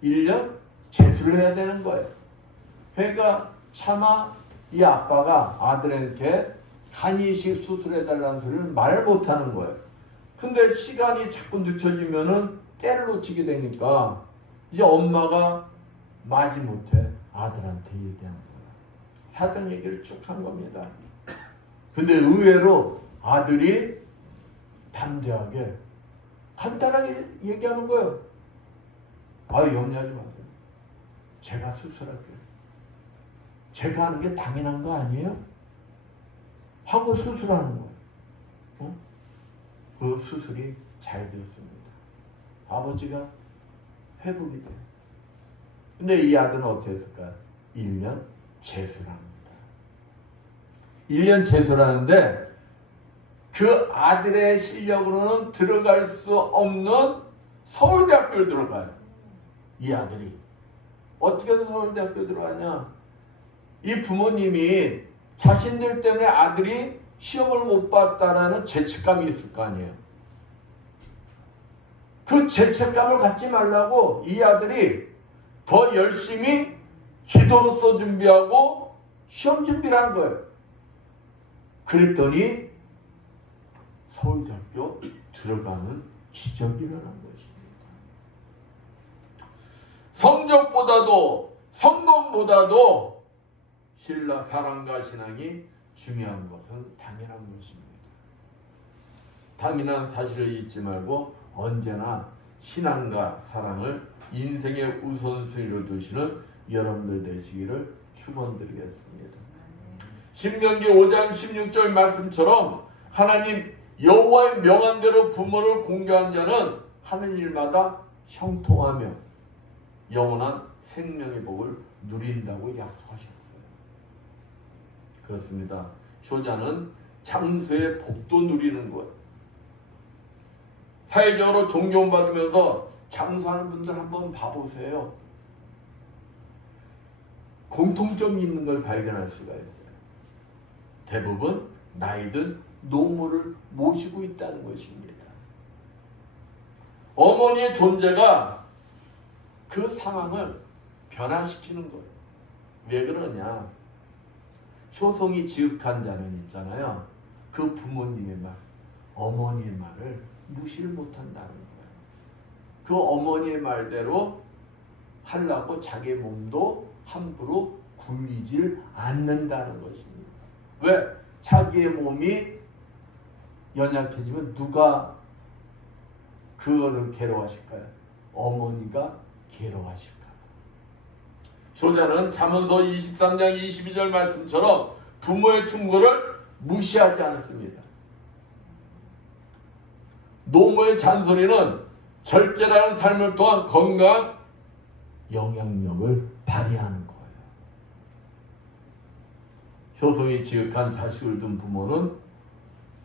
1년 재수를 해야 되는 거예요. 그러니까 차마 이 아빠가 아들한테 간이식 수술해달라는 소리를 말 못하는 거예요. 근데 시간이 자꾸 늦춰지면은 때를 놓치게 되니까 이제 엄마가 마지못해 아들한테 얘기한 거예요. 사정 얘기를 쭉 한 겁니다. 근데 의외로 아들이 담대하게 간단하게 얘기하는 거예요. 염려하지 마세요. 제가 수술할게요. 제가 하는 게 당연한 거 아니에요? 하고 수술하는 거예요. 그 수술이 잘 되었습니다. 아버지가 회복이 돼요. 근데 이 아들은 어떻게 했을까? 1년 재수를 합니다. 1년 재수를 하는데 그 아들의 실력으로는 들어갈 수 없는 서울대학교에 들어가요. 이 아들이. 어떻게 해서 서울대학교에 들어가냐? 이 부모님이 자신들 때문에 아들이 시험을 못 봤다라는 죄책감이 있을 거 아니에요. 그 죄책감을 갖지 말라고 이 아들이 더 열심히 기도로서 준비하고 시험 준비를 한 거예요. 그랬더니 서울대학교 들어가는 기적이 일어난 것입니다. 성적보다도 성공보다도 사랑과 신앙이 중요한 것은 당연한 것입니다. 당연한 사실을 잊지 말고 언제나 신앙과 사랑을 인생의 우선순위로 두시는 여러분들 되시기를 축원드리겠습니다. 신명기 5장 16절 말씀처럼 하나님 여호와의 명한 대로 부모를 공경한 자는 하는 일마다 형통하며 영원한 생명의 복을 누린다고 약속하셨어요. 그렇습니다. 효자는 장수의 복도 누리는 거예요. 사회적으로 존경받으면서 장수하는 분들 한번 봐보세요. 공통점이 있는 걸 발견할 수가 있어요. 대부분 나이든 노모를 모시고 있다는 것입니다. 어머니의 존재가 그 상황을 변화시키는 거예요. 왜 그러냐? 효성이 지극한 자는 있잖아요. 그 부모님의 말, 어머니의 말을 무시를 못한다는 거예요. 그 어머니의 말대로 하려고 자기 몸도 함부로 굴리질 않는다는 것입니다. 왜? 자기의 몸이 연약해지면 누가 그거를 괴로워하실까요? 어머니가 괴로워하실까? 효자는 잠언서 23장 22절 말씀처럼 부모의 충고를 무시하지 않습니다. 노모의 잔소리는 절제라는 삶을 통한 건강한 영향력을 발휘하는 거예요. 효성이 지극한 자식을 둔 부모는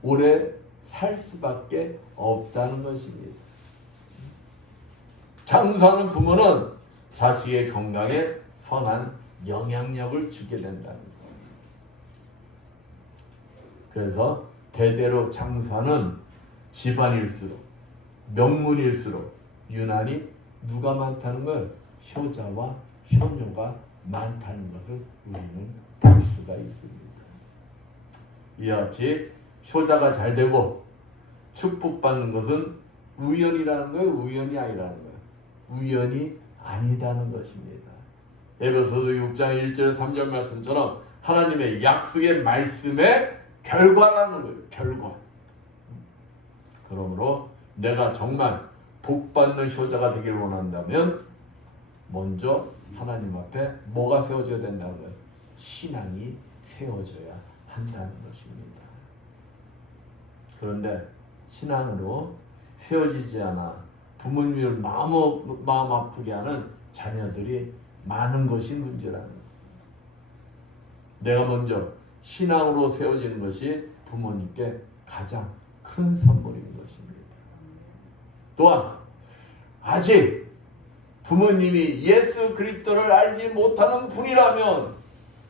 오래 살 수밖에 없다는 것입니다. 장수하는 부모는 자식의 건강에 선한 영향력을 주게 된다는 거예요. 그래서 대대로 장수하는 집안일수록 명문일수록 유난히 누가 많다는 걸 효자와 효녀가 많다는 것을 우리는 볼 수가 있습니다. 이와 같이 효자가 잘 되고 축복받는 것은 우연이라는 거예요? 우연이 아니라는 거예요? 우연이 아니다는 것입니다. 에베소서 6장 1절 3절 말씀처럼 하나님의 약속의 말씀의 결과라는 거예요. 결과. 그러므로 내가 정말 복받는 효자가 되길 원한다면 먼저 하나님 앞에 뭐가 세워져야 된다는 거예요? 신앙이 세워져야 한다는 것입니다. 그런데 신앙으로 세워지지 않아 부모님을 마음 아프게 하는 자녀들이 많은 것이 문제라는 거예요. 내가 먼저 신앙으로 세워지는 것이 부모님께 가장 큰 선물인 것입니다. 또한 아직 부모님이 예수 그리스도를 알지 못하는 분이라면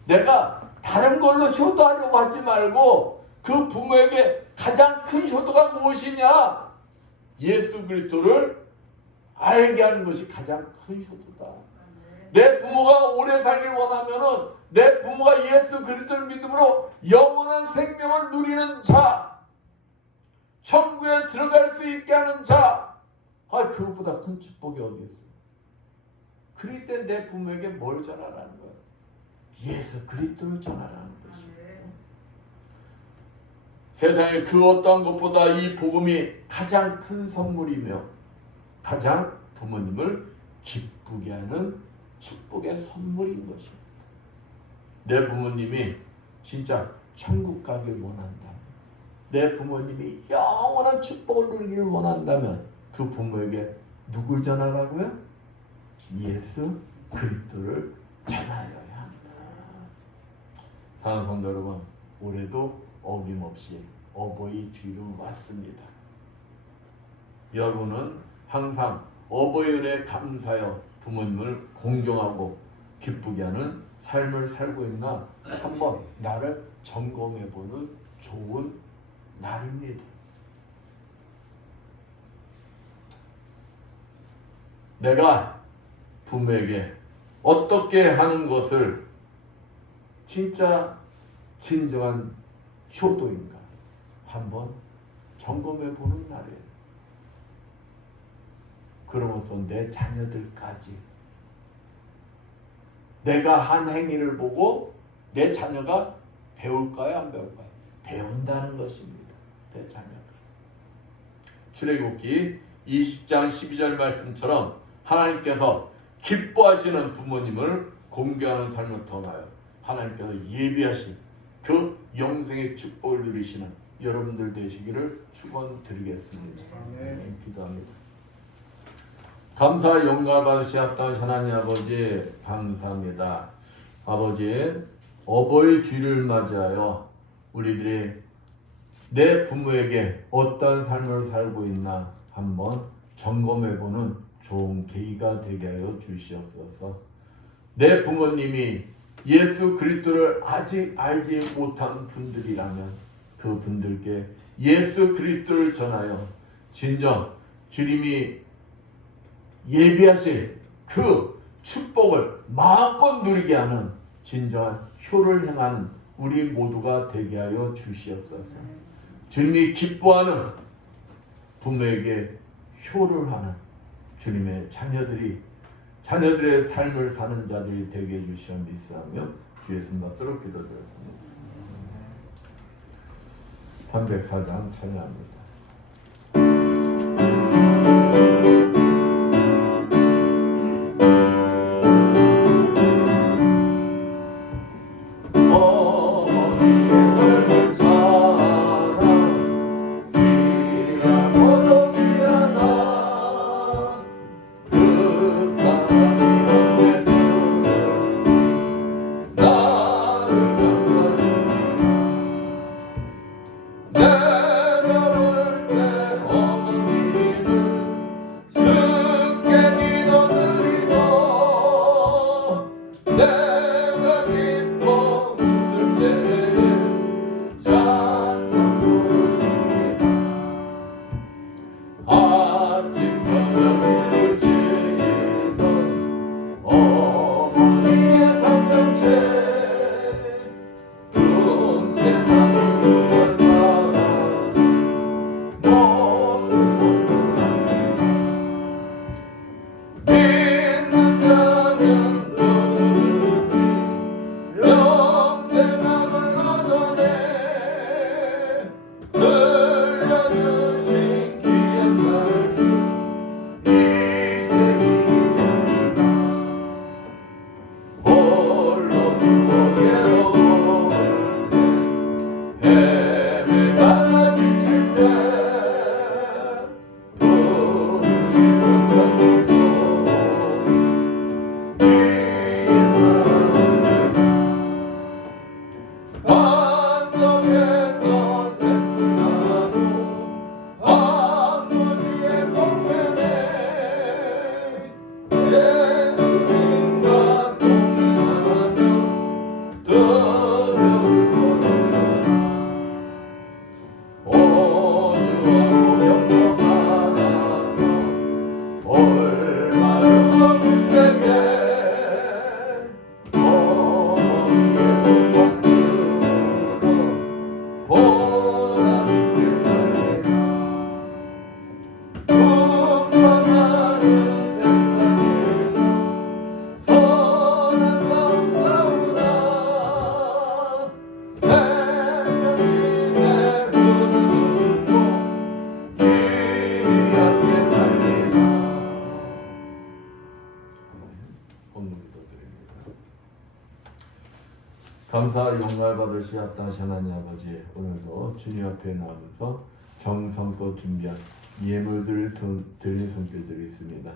내가 다른 걸로 효도하려고 하지 말고 그 부모에게 가장 큰 효도가 무엇이냐? 예수 그리스도를 알게 하는 것이 가장 큰 효도다. 내 부모가 오래 살길 원하면은 내 부모가 예수 그리스도를 믿음으로 영원한 생명을 누리는 자, 천국에 들어갈 수 있게 하는 자, 그것보다 큰 축복이 어디 있어요? 그럴 때 내 부모에게 뭘 전하라는 거예요? 예수 그리스도를 전하라는 것입니다. 세상에 그 어떤 것보다 이 복음이 가장 큰 선물이며 가장 부모님을 기쁘게 하는 축복의 선물인 것입니다. 내 부모님이 진짜 천국 가길 원한다. 내 부모님이 영원한 축복을 누리길 원한다면 그 부모에게 누굴 전하라고요? 예수 그리스도를 전하여야 한다. 사랑하는 성도 여러분, 올해도 어김없이 어버이 주일을 왔습니다. 여러분은 항상 어버이 은혜에 감사하여 부모님을 공경하고 기쁘게 하는 삶을 살고 있나 한번 나를 점검해보는 좋은 날입니다. 내가 부모에게 어떻게 하는 것을 진짜 진정한 효도인가 한번 점검해보는 날이에요. 그러면서 내 자녀들까지 내가 한 행위를 보고 내 자녀가 배울까요? 안 배울까요? 배운다는 것입니다. 내 자녀가. 출애굽기 20장 12절 말씀처럼 하나님께서 기뻐하시는 부모님을 공경하는 삶을 통하여 하나님께서 예비하신 그 영생의 축복을 누리시는 여러분들 되시기를 축원드리겠습니다. 아멘. 기도합니다. 감사 영광 받으시옵다 하나님 아버지 감사합니다. 아버지 어버이 주일을 맞이하여 우리들이 내 부모에게 어떤 삶을 살고 있나 한번 점검해보는 좋은 계기가 되게 하여 주시옵소서. 내 부모님이 예수 그리스도를 아직 알지 못한 분들이라면 그 분들께 예수 그리스도를 전하여 진정 주님이 예비하실 그 축복을 마음껏 누리게 하는 진정한 효를 행하는 우리 모두가 되게 하여 주시옵소서. 주님이 기뻐하는 부모에게 효를 하는 주님의 자녀들의 삶을 사는 자들이 되게 해주시어 믿사하며 주의 손 받도록 기도드렸습니다. 304장 찬양합니다. 감사 영광 받으시옵다 하나님 아버지, 오늘도 주님 앞에 나와서 정성껏 준비한 예물들을 드린 손길들이 있습니다.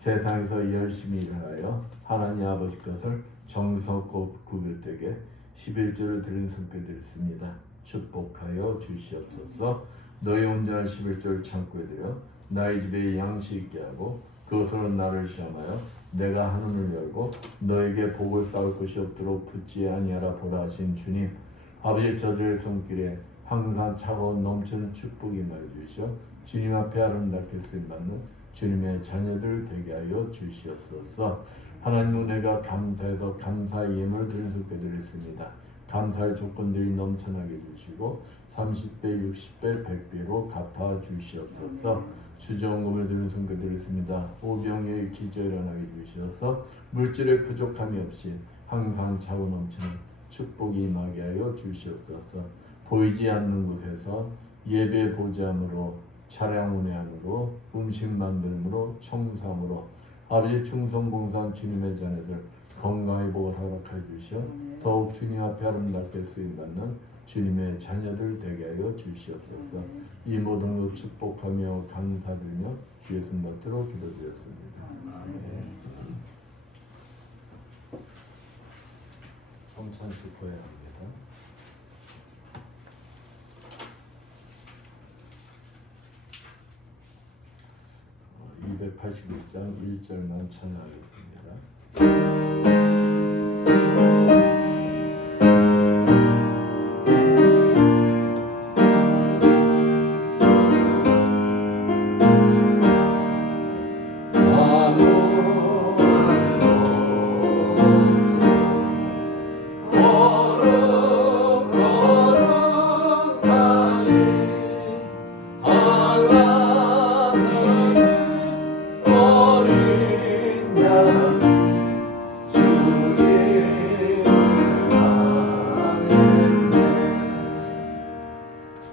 세상에서 열심히 일하여 하나님 아버지 것을 정성껏 구별되게 11조를 드린 손길들이 있습니다. 축복하여 주시옵소서. 너희 온전한 11조를 창고에 들여 나의 집에 양식 있게 하고 그것으로 나를 시험하여 내가 하늘을 열고 너에게 복을 쌓을 것이 없도록 붙지 아니하라 보라 하신 주님, 아버지 저들의 손길에 항상 차가운 넘치는 축복이 임하여 주시어 주님 앞에 아름답게 쓰임받는 주님의 자녀들 되게 하여 주시옵소서. 하나님 은혜가 감사해서 감사 예물을 드린 손길들이 있습니다. 감사의 조건들이 넘쳐나게 주시고 30배, 60배, 100배로 갚아 주시옵소서. 주정금을 드린 손길들이 있습니다. 오병의 기저 일어나게 주시어서 물질의 부족함이 없이 항상 차고 넘치는 축복이 임하게 하여 주시옵소서. 보이지 않는 곳에서 예배 보좌함으로 차량 운행함으로 음식 만들므로 청소함으로 아버지 충성봉사한 주님의 자녀들 건강의 복을 허락해 주시어 더욱 주님 앞에 아름답게 쓰임받는 주님의 자녀들 되게 하여 주시옵소서. 이 모든 것 축복하며 감사드리며 주 예수 받들어 기도드렸습니다. 아멘. 성찬식 구해야 합니다. 281장 1절만 찬양하겠습니다.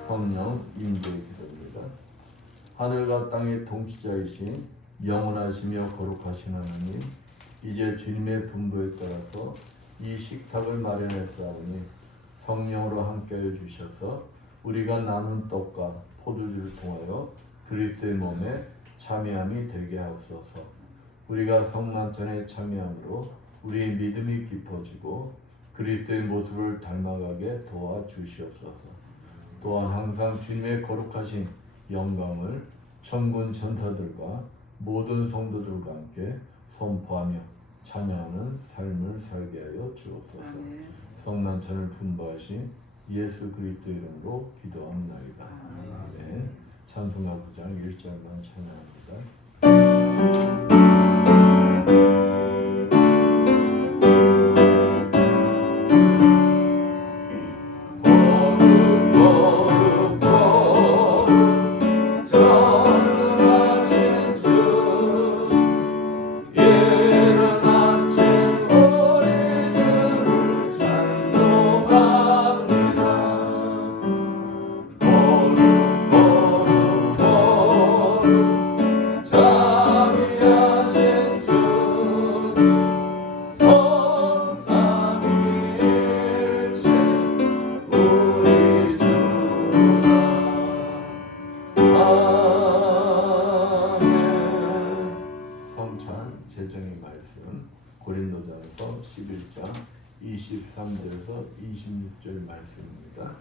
성령 임재의 기도입니다. 하늘과 땅의 통치자이신 영원하시며 거룩하신 하나님, 이제 주님의 분부에 따라서 이 식탁을 마련했사오니 성령으로 함께하여 주셔서 우리가 나눈 떡과 포도주를 통하여 그리스도의 몸에 참여함이 되게 하옵소서. 우리가 성만찬에 참여함으로 우리의 믿음이 깊어지고 그리스도의 모습을 닮아가게 도와주시옵소서. 또한 항상 주님의 거룩하신 영광을 천군 천사들과 모든 성도들과 함께 선포하며 찬양하는 삶을 살게 하여 주옵소서. 성만찬을 분부하신 예수 그리스도 이름으로 기도합나이다. 아멘. 찬송가 9장 1절만 찬양합니다. 제정의 말씀 고린도전서 11장 23절에서 26절 말씀입니다.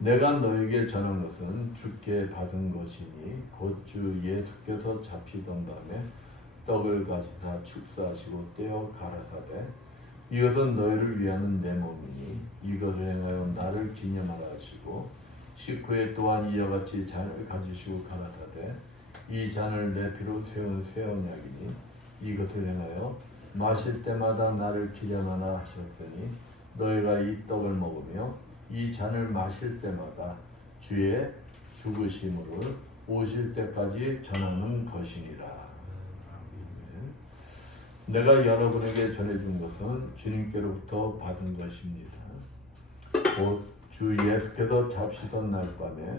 내가 너에게 전한 것은 주께 받은 것이니 곧 주 예수께서 잡히던 밤에 떡을 가지사 축사하시고 떼어 가라사대 이것은 너희를 위하는 내 몸이니 이것을 행하여 나를 기념하라 하시고 식후에 또한 이와 같이 잔을 가지시고 가라사대 이 잔을 내 피로 세운 새 언약이니 이것을 행하여 마실 때마다 나를 기념하라 하셨더니 너희가 이 떡을 먹으며 이 잔을 마실 때마다 주의 죽으심을 오실 때까지 전하는 것이니라. 내가 여러분에게 전해준 것은 주님께로부터 받은 것입니다. 곧 주 예수께서 잡시던 날 밤에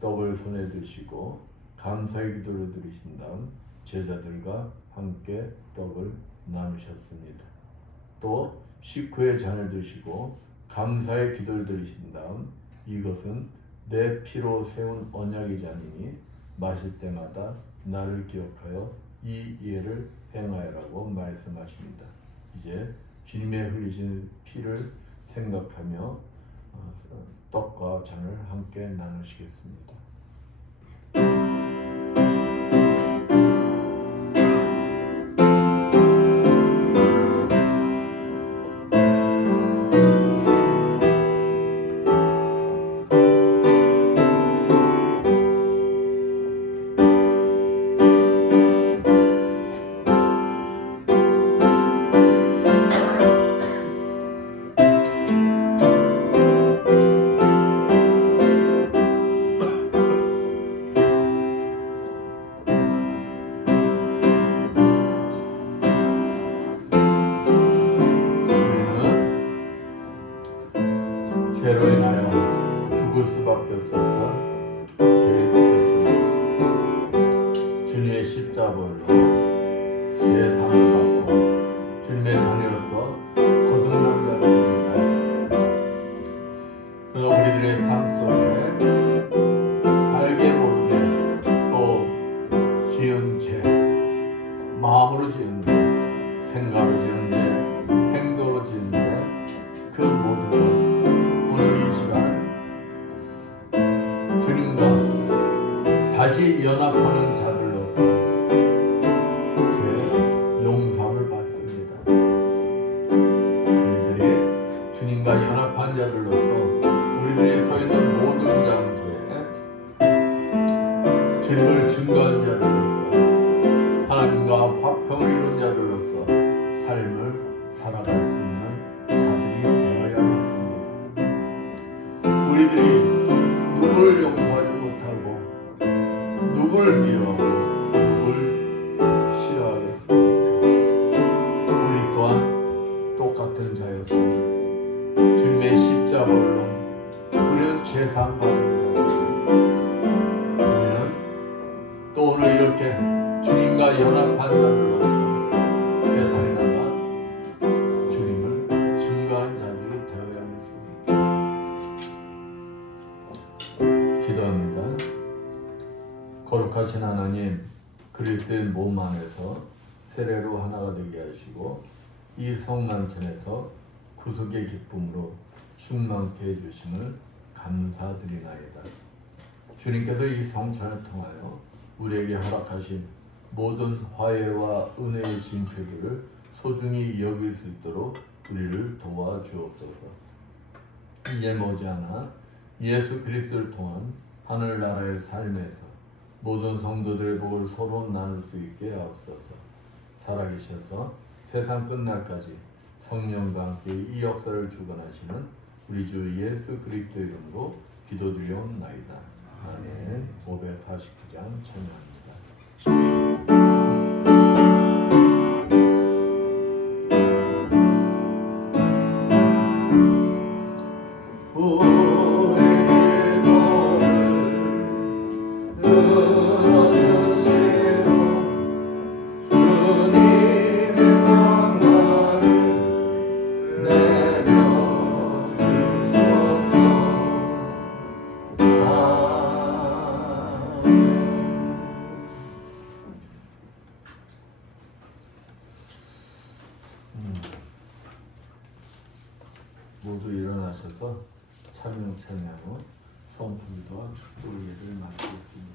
떡을 손에 드시고 감사의 기도를 드리신 다음 제자들과 함께 떡을 나누셨습니다. 또 식후에 잔을 드시고 감사의 기도를 드리신 다음 이것은 내 피로 세운 언약의 잔이니 마실 때마다 나를 기억하여 이 예를 행하여라고 말씀하십니다. 이제 주님의 흘리신 피를 생각하며 떡과 잔을 함께 나누시겠습니다. 마음으로 지은데, 생각으로 지은데, 행동으로 지은데, 그 모든 것 오늘 이 시간 주님과 다시 연합하는 자들로서 제 용서함을 받습니다. 우리들이 주님과 연합한 자들로서 우리들이 서 있는 모든 장소에 주님을 증거한 자들로서 하나님과 화평을 이룬 자들로서 삶을 살아갈 수 있는 자들이 되어야겠습니다. 우리들이 누구를 용서하지 못하고 누구를 미워하고 누구를 싫어하겠습니까? 우리 또한 똑같은 자였습니다. 주님의 십자가로 우리는 죄상 받은 자입니다. 우리는 또 오늘 이렇게 주님과 연합한 자들로서 세상에 나가 주님을 증거하는 자들이 되어야겠습니다. 기도합니다. 거룩하신 하나님, 그리스도의 몸 안에서 세례로 하나가 되게 하시고 이 성만찬에서 구속의 기쁨으로 충만케 해주심을 감사드리나이다. 주님께서 이 성찬을 통하여 우리에게 허락하신 모든 화해와 은혜의 징표들을 소중히 여길 수 있도록 우리를 도와주옵소서. 이제 머지않아 예수 그리스도를 통한 하늘나라의 삶에서 모든 성도들의 복을 서로 나눌 수 있게 하옵소서. 살아계셔서 세상 끝날까지 성령과 함께 이 역사를 주관하시는 우리 주 예수 그리스도 이름으로 기도드리옵나이다. 아멘. 549장 찬양합니다. 모두 일어나셔서 찬양하고 성품과 축도 예를 마치겠습니다.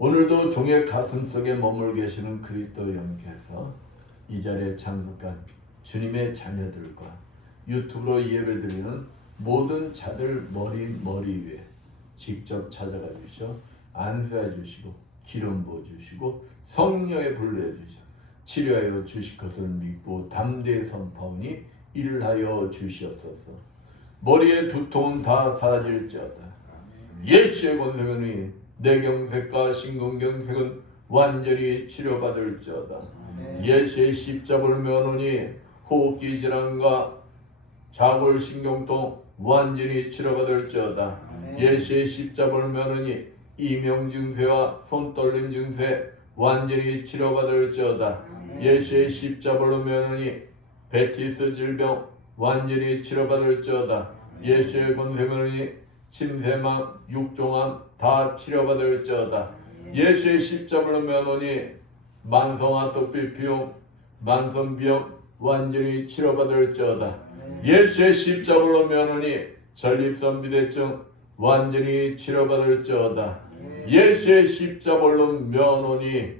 오늘도 종의 가슴 속에 머물 계시는 그리스도 영께서 이 자리에 참석한 주님의 자녀들과 유튜브로 예배드리는 모든 자들 머리 위에 직접 찾아가 주셔 안수해 주시고 기름 부어 주시고 성령의 불을 내 주셔 치료하여 주실 것을 믿고 담대히 선포하니 일하여 주시옵소서. 머리의 두통은 다 사라질지어다. 예수의 권세면이 뇌경색과 심근경색은 완전히 치료받을지어다. 예수의 십자가를 면하니 호흡기 질환과 자골신경통 완전히 치료받을지어다. 예수의 십자가를 면하니 이명 증세와 손떨림 증세 완전히 치료받을지어다. 예수의 십자가를 면하니 베티스 질병 완전히 치료받을지어다. 예수의 권세면하니 침샘암, 육종암 다 치료받을지어다. 예수의 십자가를 면하니 만성 아토피 비염, 만성 비염 완전히 치료받을지어다. 예수의 십자가로 면하니 전립선 비대증 완전히 치료받을지어다. 예수의 십자가로 면하니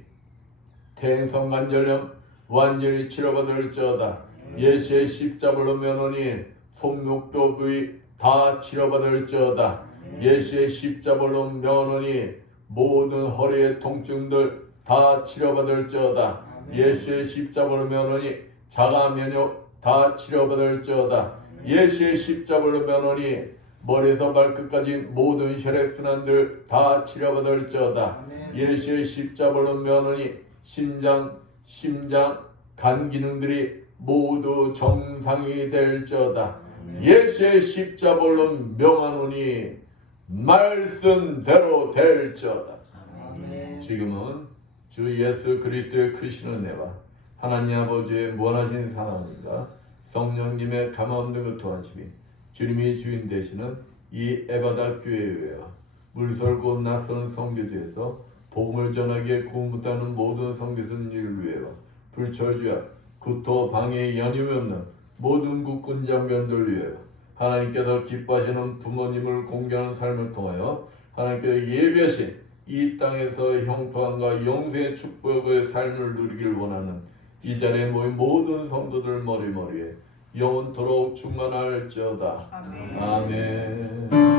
태행성관절염 완전히 치료받을지어다. 예수의 십자가로 면하니 손목뼈 부위 다 치료받을지어다. 예수의 십자가로 면하니 모든 허리의 통증들 다 치료받을지어다. 예수의 십자가로 면하니 자가 면역 다 치료받을지어다. 예수의 십자가로 면하니 머리에서 발끝까지 모든 혈액순환들 다 치료받을지어다. 예수의 십자가로 면하니 심장, 간 기능들이 모두 정상이 될지어다. 예수의 십자가로 명하노니 말씀대로 될지어다. 지금은 주 예수 그리스도의 크신 은혜와 하나님 아버지의 무한하신 사랑과 성령님의 감화없는 그 도와주심이 주님이 주인 되시는 이 에바다 교회와 물설고 낯선 선교지에서 복음을 전하기에 구원받는 모든 선교사님을 위하여 불철주야 구토 방해 연임이 없는 모든 국군 장병들 위하여 하나님께서 기뻐하시는 부모님을 공경하는 삶을 통하여 하나님께서 예비하신 이 땅에서 형통함과 영생의 축복의 삶을 누리길 원하는 이 자리에 모인 모든 성도들 머리머리에 영원토록 충만할지어다. 아멘.